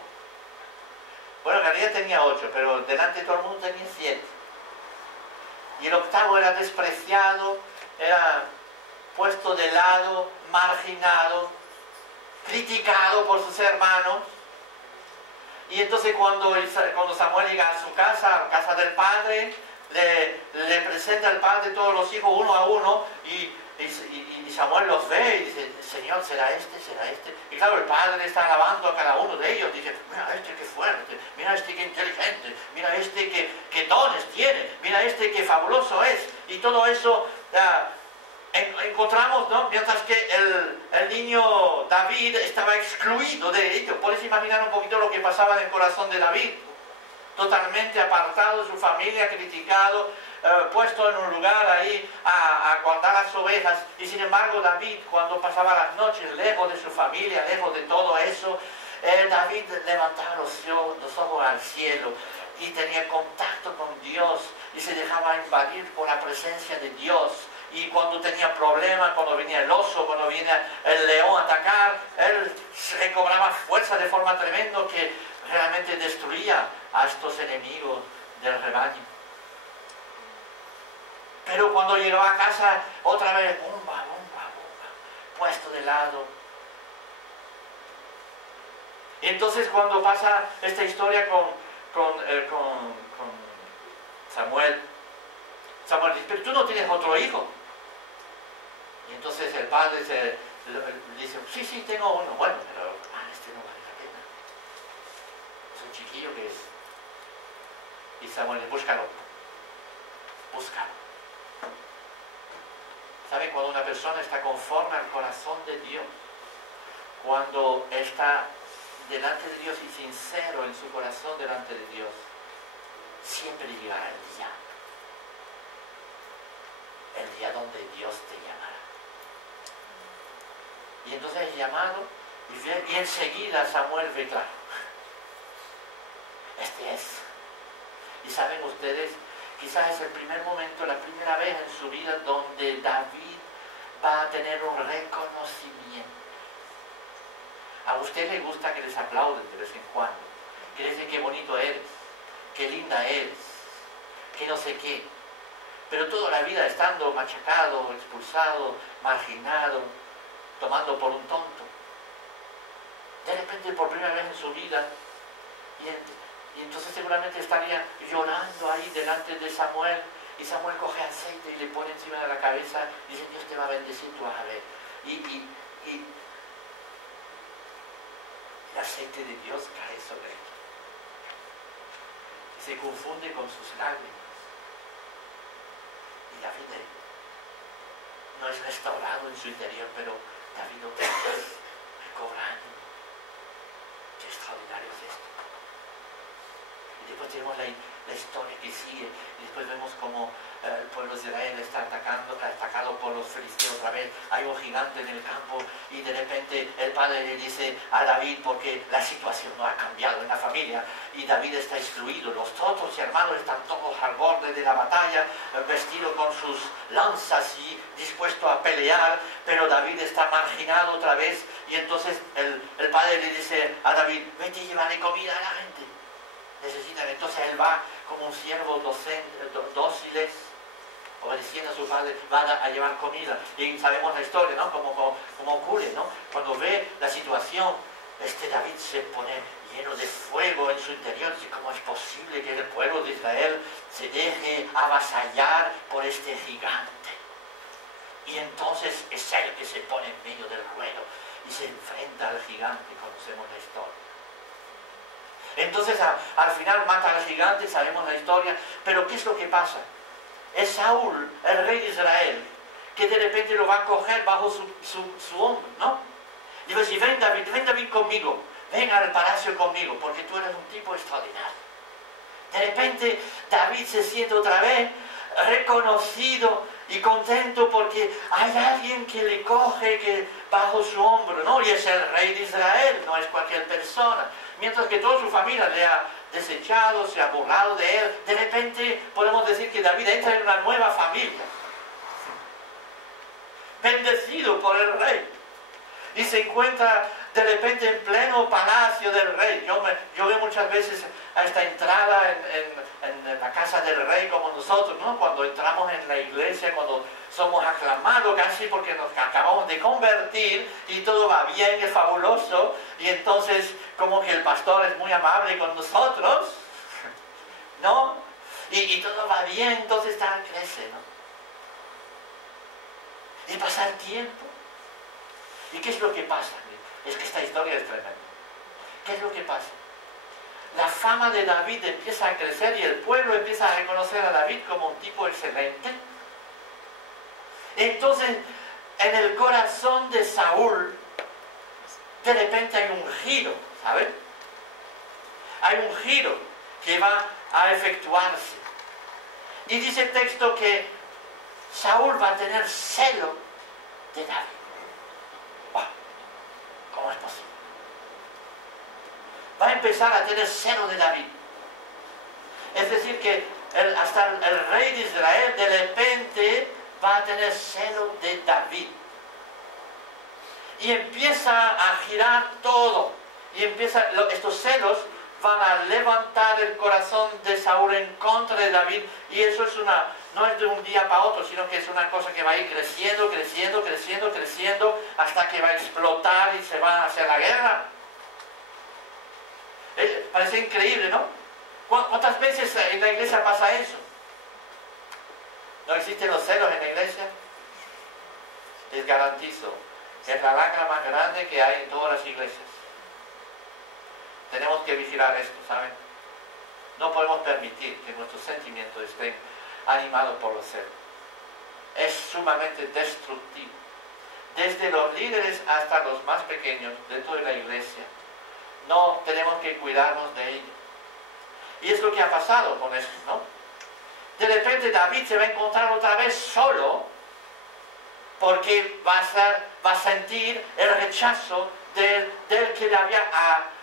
Bueno, en realidad tenía 8, pero delante de todo el mundo tenía 7. Y el octavo era despreciado, era puesto de lado, marginado, criticado por sus hermanos. Y entonces cuando Samuel llega a su casa, a casa del padre, le presenta al padre todos los hijos uno a uno, y Samuel los ve y dice, Señor, ¿será este? ¿Será este? Y claro, el padre está alabando a cada uno de ellos, dice, mira este que fuerte, mira este que inteligente, mira este que dones tiene, mira este que fabuloso es. Y todo eso encontramos, ¿no? Mientras que el niño David estaba excluido de ello. Puedes imaginar un poquito lo que pasaba en el corazón de David. Totalmente apartado de su familia, criticado, puesto en un lugar ahí a guardar las ovejas. Y sin embargo David, cuando pasaba las noches lejos de su familia, lejos de todo eso, David levantaba los ojos al cielo y tenía contacto con Dios y se dejaba invadir por la presencia de Dios. Y cuando tenía problemas, cuando venía el oso, cuando venía el león a atacar, él recobraba fuerza de forma tremenda que realmente destruía a estos enemigos del rebaño. Pero cuando llegó a casa, otra vez, bomba, puesto de lado. Y entonces cuando pasa esta historia con Samuel dice, pero tú no tienes otro hijo. Y entonces el padre dice, sí, tengo uno. Bueno, pero este no vale la pena. Es un chiquillo que es. Y Samuel dice, búscalo. ¿Sabe cuando una persona está conforme al corazón de Dios? Cuando está delante de Dios y sincero en su corazón delante de Dios, siempre llegará el día. El día donde Dios te llamará. Y entonces es llamado y enseguida Samuel ve claro. Este es. Y saben ustedes, quizás es el primer momento, la primera vez en su vida donde David va a tener un reconocimiento. A usted le gusta que les aplauden de vez en cuando, que les dicen qué bonito eres, qué linda eres, que no sé qué. Pero toda la vida estando machacado, expulsado, marginado, tomando por un tonto. De repente por primera vez en su vida, y entonces seguramente estaría llorando ahí delante de Samuel, y Samuel coge aceite y le pone encima de la cabeza, y dice, Dios te va a bendecir, tú vas a ver. Y el aceite de Dios cae sobre él. Y se confunde con sus lágrimas. Y David no es restaurado en su interior, pero David otra vez recobrando. Qué extraordinario es esto. Y después tenemos la historia que sigue, y después vemos cómo el pueblo de Israel está atacado por los filisteos otra vez. Hay un gigante en el campo y de repente el padre le dice a David, porque la situación no ha cambiado en la familia y David está excluido, los otros hermanos están todos al borde de la batalla, vestidos con sus lanzas y dispuestos a pelear, pero David está marginado otra vez. Y entonces el padre le dice a David, vete y llévale comida a la gente, necesitan. Entonces él va como un siervo dóciles, obedeciendo a su padre, va a llevar comida. Y sabemos la historia, ¿no? Como ocurre, ¿no? Cuando ve la situación, David se pone lleno de fuego en su interior. Dice, ¿cómo es posible que el pueblo de Israel se deje avasallar por este gigante? Y entonces es él que se pone en medio del ruedo y se enfrenta al gigante. Conocemos la historia. Entonces al final mata al gigante, sabemos la historia, pero ¿qué es lo que pasa? Es Saúl, el rey de Israel, que de repente lo va a coger bajo su hombro, ¿no? Y va a decir, ven David conmigo, ven al palacio conmigo, porque tú eres un tipo extraordinario. De repente David se siente otra vez reconocido y contento porque hay alguien que le coge bajo su hombro, ¿no? Y es el rey de Israel, no es cualquier persona. Mientras que toda su familia le ha desechado, se ha burlado de él, de repente podemos decir que David entra en una nueva familia. Bendecido por el rey. Y se encuentra de repente en pleno palacio del rey. Yo veo muchas veces a esta entrada en la casa del rey como nosotros, ¿no? Cuando entramos en la iglesia, cuando somos aclamados casi porque nos acabamos de convertir y todo va bien, es fabuloso, y entonces como que el pastor es muy amable con nosotros, ¿no? Y todo va bien, entonces crece, ¿no? Y pasa el tiempo. ¿Y qué es lo que pasa? Es que esta historia es tremenda. ¿Qué es lo que pasa? La fama de David empieza a crecer y el pueblo empieza a reconocer a David como un tipo excelente. Entonces, en el corazón de Saúl, de repente hay un giro, ¿saben? Hay un giro que va a efectuarse. Y dice el texto que Saúl va a tener celo de David. ¡Wow! ¿Cómo es posible? Va a empezar a tener celo de David. Es decir, que hasta el rey de Israel de repente va a tener celo de David. Y empieza a girar todo. Y estos celos van a levantar el corazón de Saúl en contra de David. Y eso no es de un día para otro, sino que es una cosa que va a ir creciendo, creciendo, creciendo, creciendo, hasta que va a explotar y se va a hacer la guerra. Parece increíble, ¿no? ¿Cuántas veces en la iglesia pasa eso? ¿No existen los celos en la iglesia? Les garantizo, es la lacra más grande que hay en todas las iglesias. Tenemos que vigilar esto, ¿saben? No podemos permitir que nuestros sentimientos estén animados por los celos. Es sumamente destructivo. Desde los líderes hasta los más pequeños dentro de la iglesia. No tenemos que cuidarnos de ello. Y es lo que ha pasado con esto, ¿no? De repente David se va a encontrar otra vez solo porque va a sentir el rechazo del que le había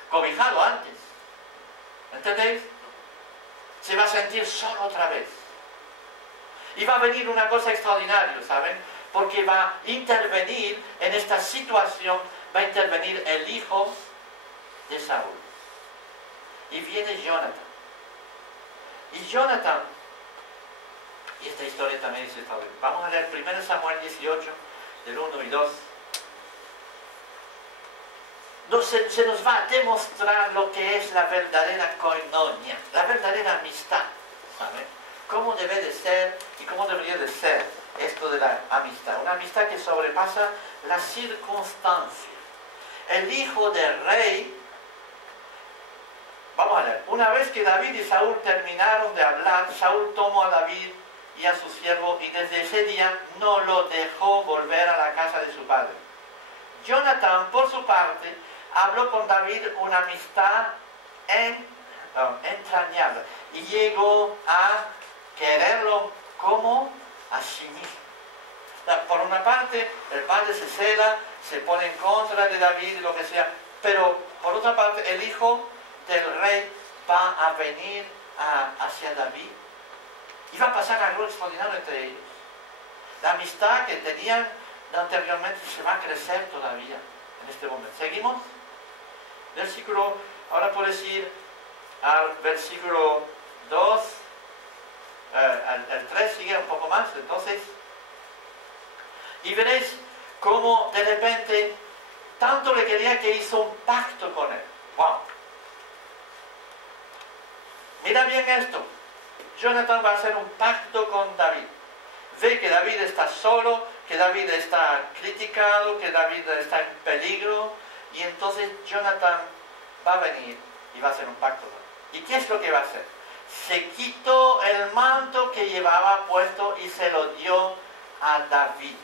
cobijado antes. ¿Entendéis? Se va a sentir solo otra vez. Y va a venir una cosa extraordinaria, ¿saben? Porque va a intervenir en esta situación, va a intervenir el hijo de Saúl. Y viene Jonathan. Y Jonathan, y esta historia también es extraordinaria. Vamos a leer 1 Samuel 18, del 1 y 2. Se nos va a demostrar lo que es la verdadera koinonia, la verdadera amistad, ¿saben? Cómo debe de ser y cómo debería de ser esto de la amistad. Una amistad que sobrepasa las circunstancias. El hijo del rey, vamos a leer, una vez que David y Saúl terminaron de hablar, Saúl tomó a David y a su siervo y desde ese día no lo dejó volver a la casa de su padre. Jonathan, por su parte, habló con David una amistad entrañable y llegó a quererlo como a sí mismo. Por una parte, el padre se cela, se pone en contra de David y lo que sea, pero por otra parte, el hijo del rey va a venir hacia David y va a pasar algo extraordinario entre ellos. La amistad que tenían anteriormente se va a crecer todavía en este momento. ¿Seguimos? Versículo, ahora puedes ir al versículo 2, el 3 sigue un poco más, entonces, y veréis cómo de repente tanto le quería que hizo un pacto con él. ¡Wow! Mira bien esto. Jonathan va a hacer un pacto con David. Ve que David está solo, que David está criticado, que David está en peligro. Y entonces Jonathan va a venir y va a hacer un pacto con él. ¿Y qué es lo que va a hacer? Se quitó el manto que llevaba puesto y se lo dio a David.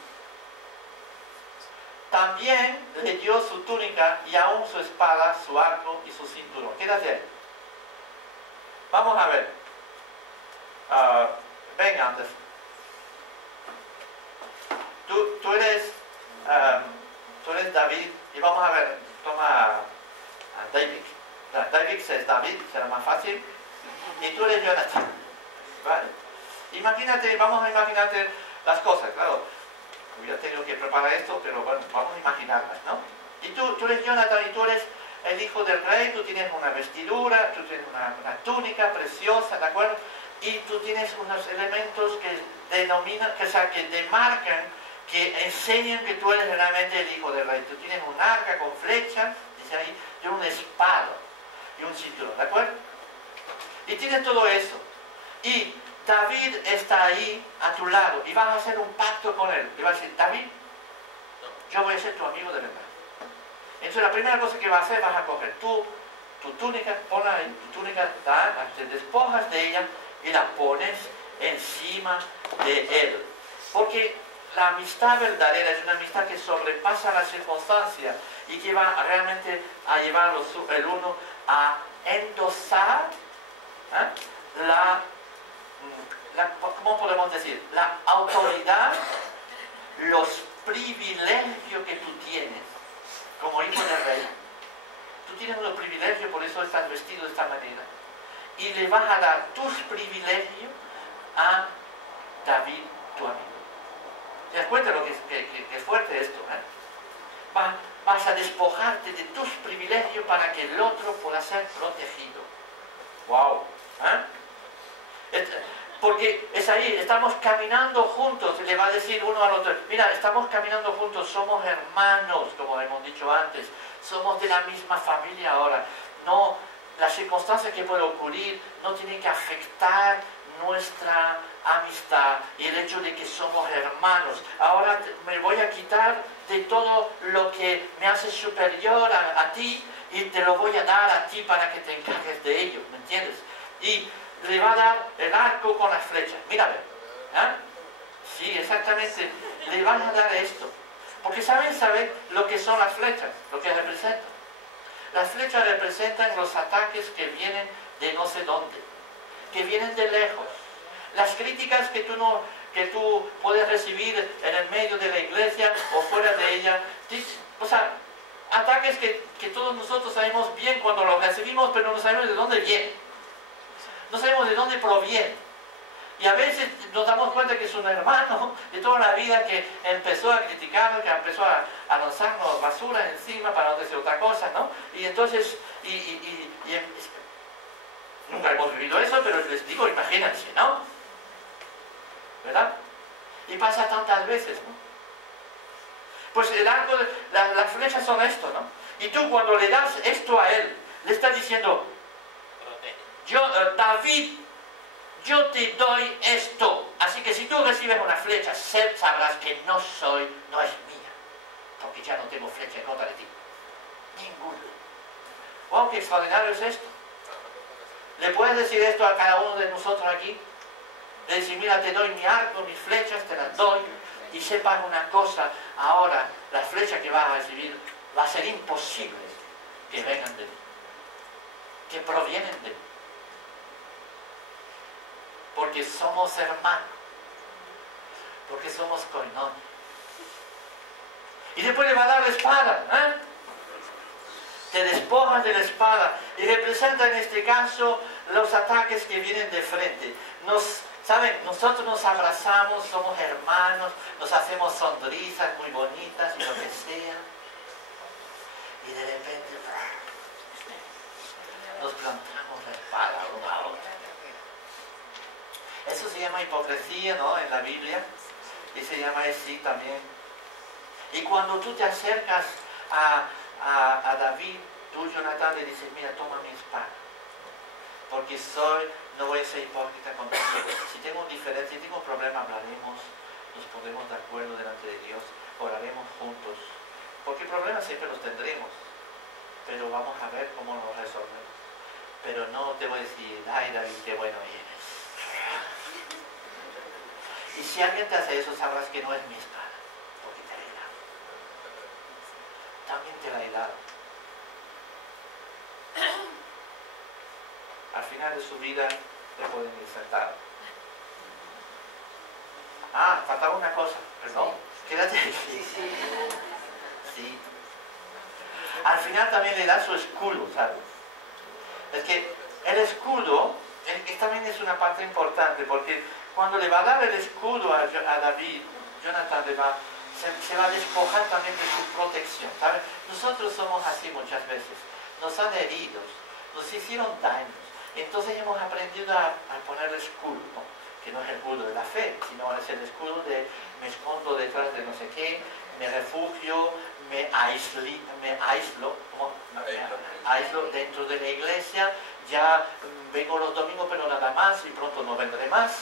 También le dio su túnica y aún su espada, su arco y su cinturón. ¿Qué hace? Vamos a ver. Ven antes. Tú eres David y vamos a ver. Toma a David. David es David, será más fácil. Y tú eres Jonathan. ¿Vale? Imagínate, vamos a imaginarte las cosas, claro. Hubiera tenido que preparar esto, pero bueno, vamos a imaginarlas, ¿no? Y tú eres Jonathan y tú eres el hijo del rey, tú tienes una vestidura, tú tienes una túnica preciosa, ¿de acuerdo? Y tú tienes unos elementos que denominan, que demarcan, que enseñan que tú eres realmente el hijo del rey. Tú tienes un arca con flechas, dice ahí, y una espada y un cinturón, ¿de acuerdo? Y tienes todo eso. Y David está ahí a tu lado y vas a hacer un pacto con él. Le vas a decir, David, yo voy a ser tu amigo de verdad. Entonces la primera cosa que vas a hacer, vas a coger tu túnica, ponla ahí, tu túnica, te despojas de ella y la pones encima de él. Porque la amistad verdadera es una amistad que sobrepasa las circunstancias y que va realmente a llevar el uno a endosar ¿cómo podemos decir? La autoridad, los privilegios que tú tienes como hijo del rey. Tú tienes unos privilegios, por eso estás vestido de esta manera. Y le vas a dar tus privilegios a David, tu amigo. ¿Te das cuenta lo que es fuerte esto? Vas a despojarte de tus privilegios para que el otro pueda ser protegido. ¡Wow! Porque es ahí, estamos caminando juntos, le va a decir uno al otro, mira, estamos caminando juntos, somos hermanos, como hemos dicho antes, somos de la misma familia ahora. No, las circunstancias que pueden ocurrir no tienen que afectar nuestra amistad y el hecho de que somos hermanos. Ahora me voy a quitar de todo lo que me hace superior a ti y te lo voy a dar a ti para que te encargues de ello, ¿me entiendes? Y le va a dar el arco con las flechas. Mírame. Sí, exactamente. Le van a dar esto. Porque saben lo que son las flechas, lo que representan. Las flechas representan los ataques que vienen de no sé dónde, que vienen de lejos. Las críticas que tú puedes recibir en el medio de la iglesia o fuera de ella. O sea, ataques que todos nosotros sabemos bien cuando los recibimos, pero no sabemos de dónde vienen. No sabemos de dónde proviene. Y a veces nos damos cuenta que es un hermano de toda la vida que empezó a criticarnos, que empezó a lanzarnos basura encima para no decir otra cosa, ¿no? Y entonces, nunca hemos vivido eso, pero les digo, imagínense, ¿no? ¿Verdad? Y pasa tantas veces, ¿no? Pues el arco, las flechas son esto, ¿no? Y tú cuando le das esto a él, le estás diciendo, David, yo te doy esto. Así que si tú recibes una flecha, sabrás que no es mía. Porque ya no tengo flecha en contra de ti. Ninguna. ¡Wow, qué extraordinario es esto! ¿Le puedes decir esto a cada uno de nosotros aquí? De decir, mira, te doy mi arco, mis flechas, te las doy. Y sepan una cosa, ahora las flechas que vas a recibir va a ser imposible que vengan de mí. Que provienen de mí. Porque somos hermanos, porque somos koinonia. Y después le va a dar la espada, te despojas de la espada y representa en este caso los ataques que vienen de frente. ¿Saben? Nosotros nos abrazamos, somos hermanos, nos hacemos sonrisas muy bonitas y lo que sea. Y de repente nos plantamos la espada uno a otro. Eso se llama hipocresía, ¿no? En la Biblia. Y se llama así también. Y cuando tú te acercas a David, tú, Jonathan, le dices, mira, toma mi espada. Porque no voy a ser hipócrita contigo. Si tengo diferencia, si tengo un problema, hablaremos, nos pondremos de acuerdo delante de Dios, oraremos juntos. Porque problemas siempre los tendremos. Pero vamos a ver cómo los resolvemos. Pero no te voy a decir, ay David, qué bueno eres. Y si alguien te hace eso, sabrás que no es mi espada, porque te la he dado. También te la he dado. Al final de su vida, le pueden ir sentado. Faltaba una cosa, perdón. Quédate aquí. Sí. Al final también le da su escudo, ¿sabes? Es que el escudo también es una parte importante, porque cuando le va a dar el escudo a David, Jonathan se va a despojar también de su protección, ¿sabes? Nosotros somos así muchas veces. Nos han herido, nos hicieron daños. Entonces hemos aprendido a poner el escudo, ¿no? Que no es el escudo de la fe, sino es el escudo de me escondo detrás de no sé qué, me refugio, me aíslo dentro de la iglesia, ya vengo los domingos pero nada más y pronto no vendré más,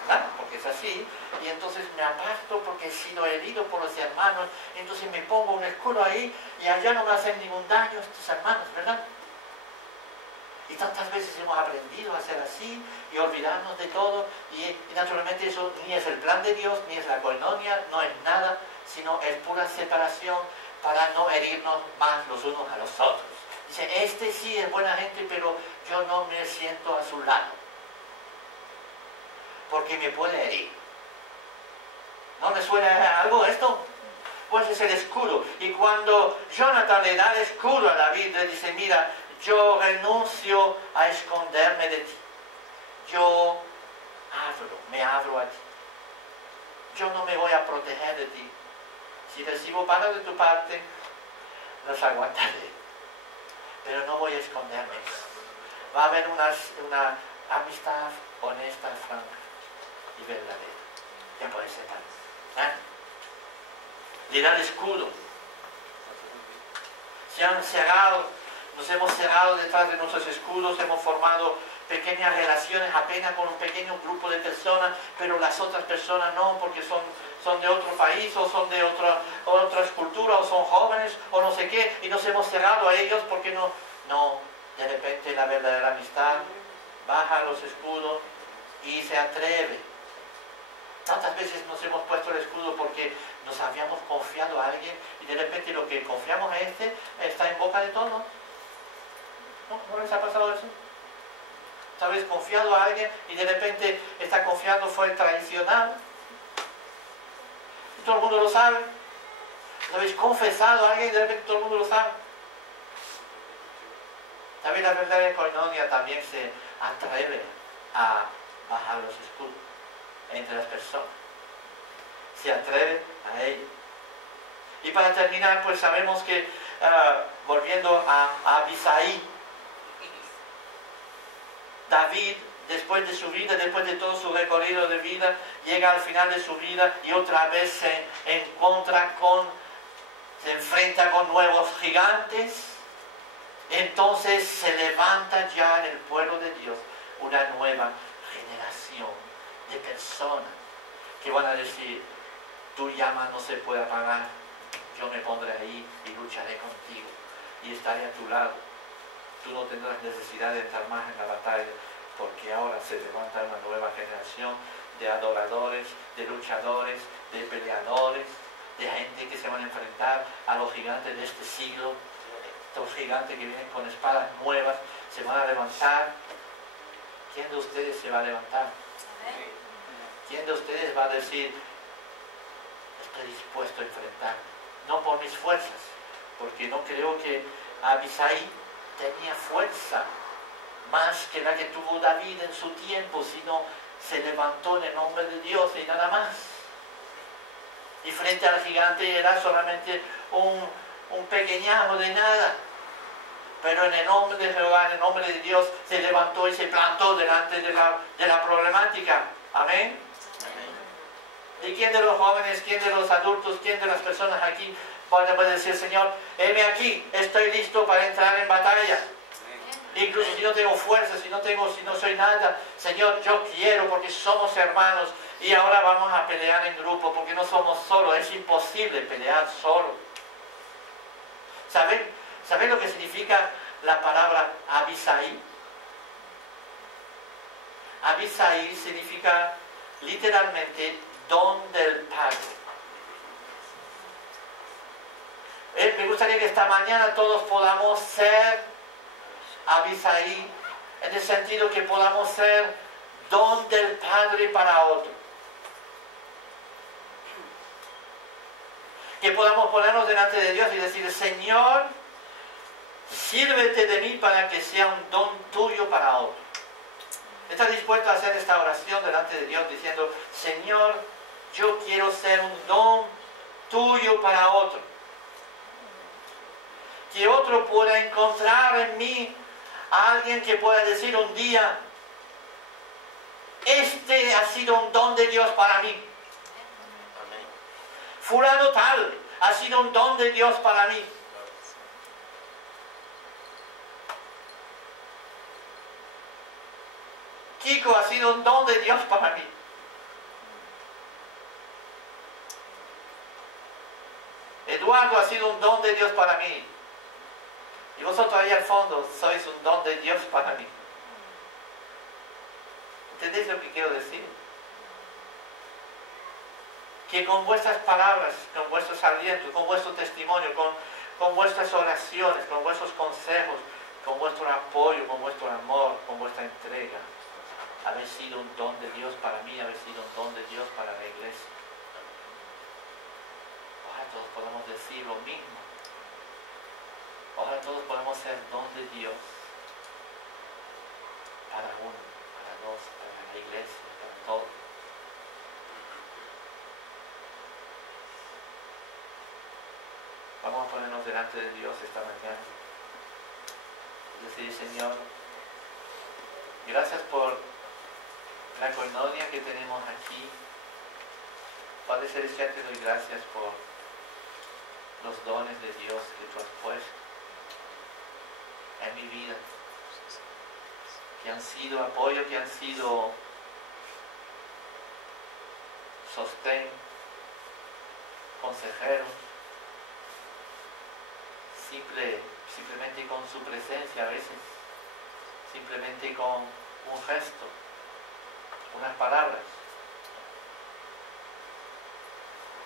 ¿verdad? Porque es así, y entonces me aparto porque he sido herido por los hermanos, entonces me pongo un escudo ahí y allá no me hacen ningún daño estos hermanos, ¿verdad? Y tantas veces hemos aprendido a ser así y olvidarnos de todo. Y naturalmente eso ni es el plan de Dios, ni es la koinonia, no es nada, sino es pura separación para no herirnos más los unos a los otros. Dice, este sí es buena gente, pero yo no me siento a su lado, porque me puede herir. ¿No le suena algo esto? Pues es el escudo. Y cuando Jonathan le da el escudo a David, le dice, mira, yo renuncio a esconderme de ti. Yo me abro a ti. Yo no me voy a proteger de ti. Si recibo palos de tu parte, los aguantaré. Pero no voy a esconderme. Va a haber una amistad honesta, franca y verdadera. Ya puede ser tal. ¿Eh? Le da el escudo. Se han cerrado, nos hemos cerrado detrás de nuestros escudos, hemos formado pequeñas relaciones apenas con un pequeño grupo de personas, pero las otras personas no, porque son de otro país o son de otras culturas o son jóvenes o no sé qué, y nos hemos cerrado a ellos porque no, de repente la verdadera amistad baja los escudos y se atreve. Tantas veces nos hemos puesto el escudo porque nos habíamos confiado a alguien y de repente lo que confiamos a este está en boca de todos. ¿No les ha pasado eso? ¿Sabes? Confiado a alguien y de repente esta confianza fue traicionada. Y todo el mundo lo sabe. ¿Sabes? Confesado a alguien y de repente todo el mundo lo sabe. ¿Sabes? La verdadera koinonia también se atreve a bajar los escudos entre las personas. Se atreve a ello. Y para terminar, pues sabemos que, volviendo a Abisai, David, después de su vida, después de todo su recorrido de vida, llega al final de su vida y otra vez se enfrenta con nuevos gigantes. Entonces se levanta ya en el pueblo de Dios una nueva generación de personas que van a decir, tu llama no se puede apagar, yo me pondré ahí y lucharé contigo y estaré a tu lado. Tú no tendrás necesidad de entrar más en la batalla, porque ahora se levanta una nueva generación de adoradores, de luchadores, de peleadores, de gente que se van a enfrentar a los gigantes de este siglo. Estos gigantes que vienen con espadas nuevas se van a levantar. ¿Quién de ustedes se va a levantar? ¿Quién de ustedes va a decir, estoy dispuesto a enfrentarme? No por mis fuerzas, porque no creo que Abisai tenía fuerza más que la que tuvo David en su tiempo, sino se levantó en el nombre de Dios y nada más. Y frente al gigante era solamente un pequeñajo de nada, pero en el nombre de Jehová, en el nombre de Dios, se levantó y se plantó delante de la problemática. Amén. ¿Y quién de los jóvenes, quién de los adultos, quién de las personas aquí puede decir, Señor, heme aquí, estoy listo para entrar en batalla? Incluso si no tengo fuerza, si no soy nada, Señor, yo quiero, porque somos hermanos y ahora vamos a pelear en grupo, porque no somos solos, es imposible pelear solo. ¿Saben lo que significa la palabra Abisai? Abisai significa literalmente don del Padre. Me gustaría que esta mañana todos podamos ser Abisai, en el sentido que podamos ser don del Padre para otro. Que podamos ponernos delante de Dios y decir, Señor, sírvete de mí para que sea un don tuyo para otro. ¿Estás dispuesto a hacer esta oración delante de Dios diciendo, Señor, yo quiero ser un don tuyo para otro? Que otro pueda encontrar en mí a alguien que pueda decir un día, este ha sido un don de Dios para mí. Fulano tal ha sido un don de Dios para mí. Kiko ha sido un don de Dios para mí. Eduardo ha sido un don de Dios para mí. Y vosotros ahí al fondo sois un don de Dios para mí. ¿Entendéis lo que quiero decir? Que con vuestras palabras, con vuestros alientos, con vuestro testimonio, con vuestras oraciones, con vuestros consejos, con vuestro apoyo, con vuestro amor, con vuestra entrega, habéis sido un don de Dios para mí, habéis sido un don de Dios para la iglesia. Ojalá todos podamos decir lo mismo. Ojalá todos podamos ser don de Dios para uno, para dos, para la iglesia, para todos. Vamos a ponernos delante de Dios esta mañana. Decir, Señor, gracias por la coinonia que tenemos aquí. Padre Celestial, te doy gracias por los dones de Dios que tú has puesto en mi vida, que han sido apoyo, que han sido sostén, consejero, simplemente con su presencia a veces, simplemente con un gesto, unas palabras.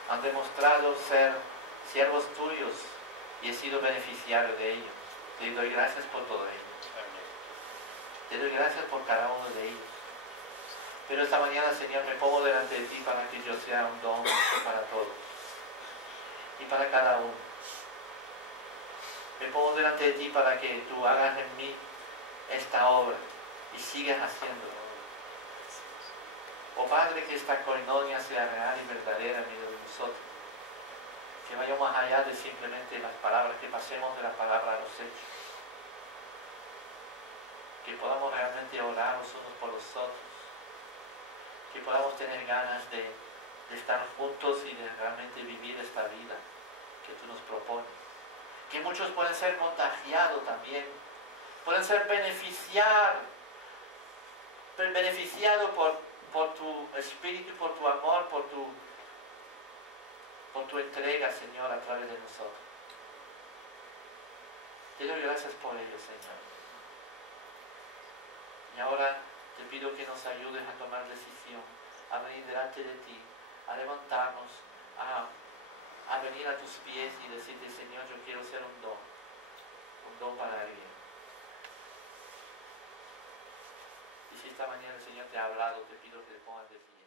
Han demostrado ser siervos tuyos y he sido beneficiario de ellos. Te doy gracias por todo ello. Te doy gracias por cada uno de ellos. Pero esta mañana, Señor, me pongo delante de ti para que yo sea un don para todos y para cada uno. Me pongo delante de ti para que tú hagas en mí esta obra y sigas haciéndolo. Oh Padre, que esta coinonia sea real y verdadera en medio de nosotros. Que vayamos más allá de simplemente las palabras, que pasemos de las palabras a los hechos. Que podamos realmente orar los unos por los otros. Que podamos tener ganas de estar juntos y de realmente vivir esta vida que tú nos propones. Que muchos pueden ser contagiados también, pueden ser beneficiados por tu espíritu, por tu amor, por tu entrega, Señor, a través de nosotros. Te doy gracias por ello, Señor. Y ahora te pido que nos ayudes a tomar decisión, a venir delante de ti, a levantarnos, a venir a tus pies y decirte, Señor, yo quiero ser un don para alguien. Y si esta mañana el Señor te ha hablado, te pido que te pongas de pie.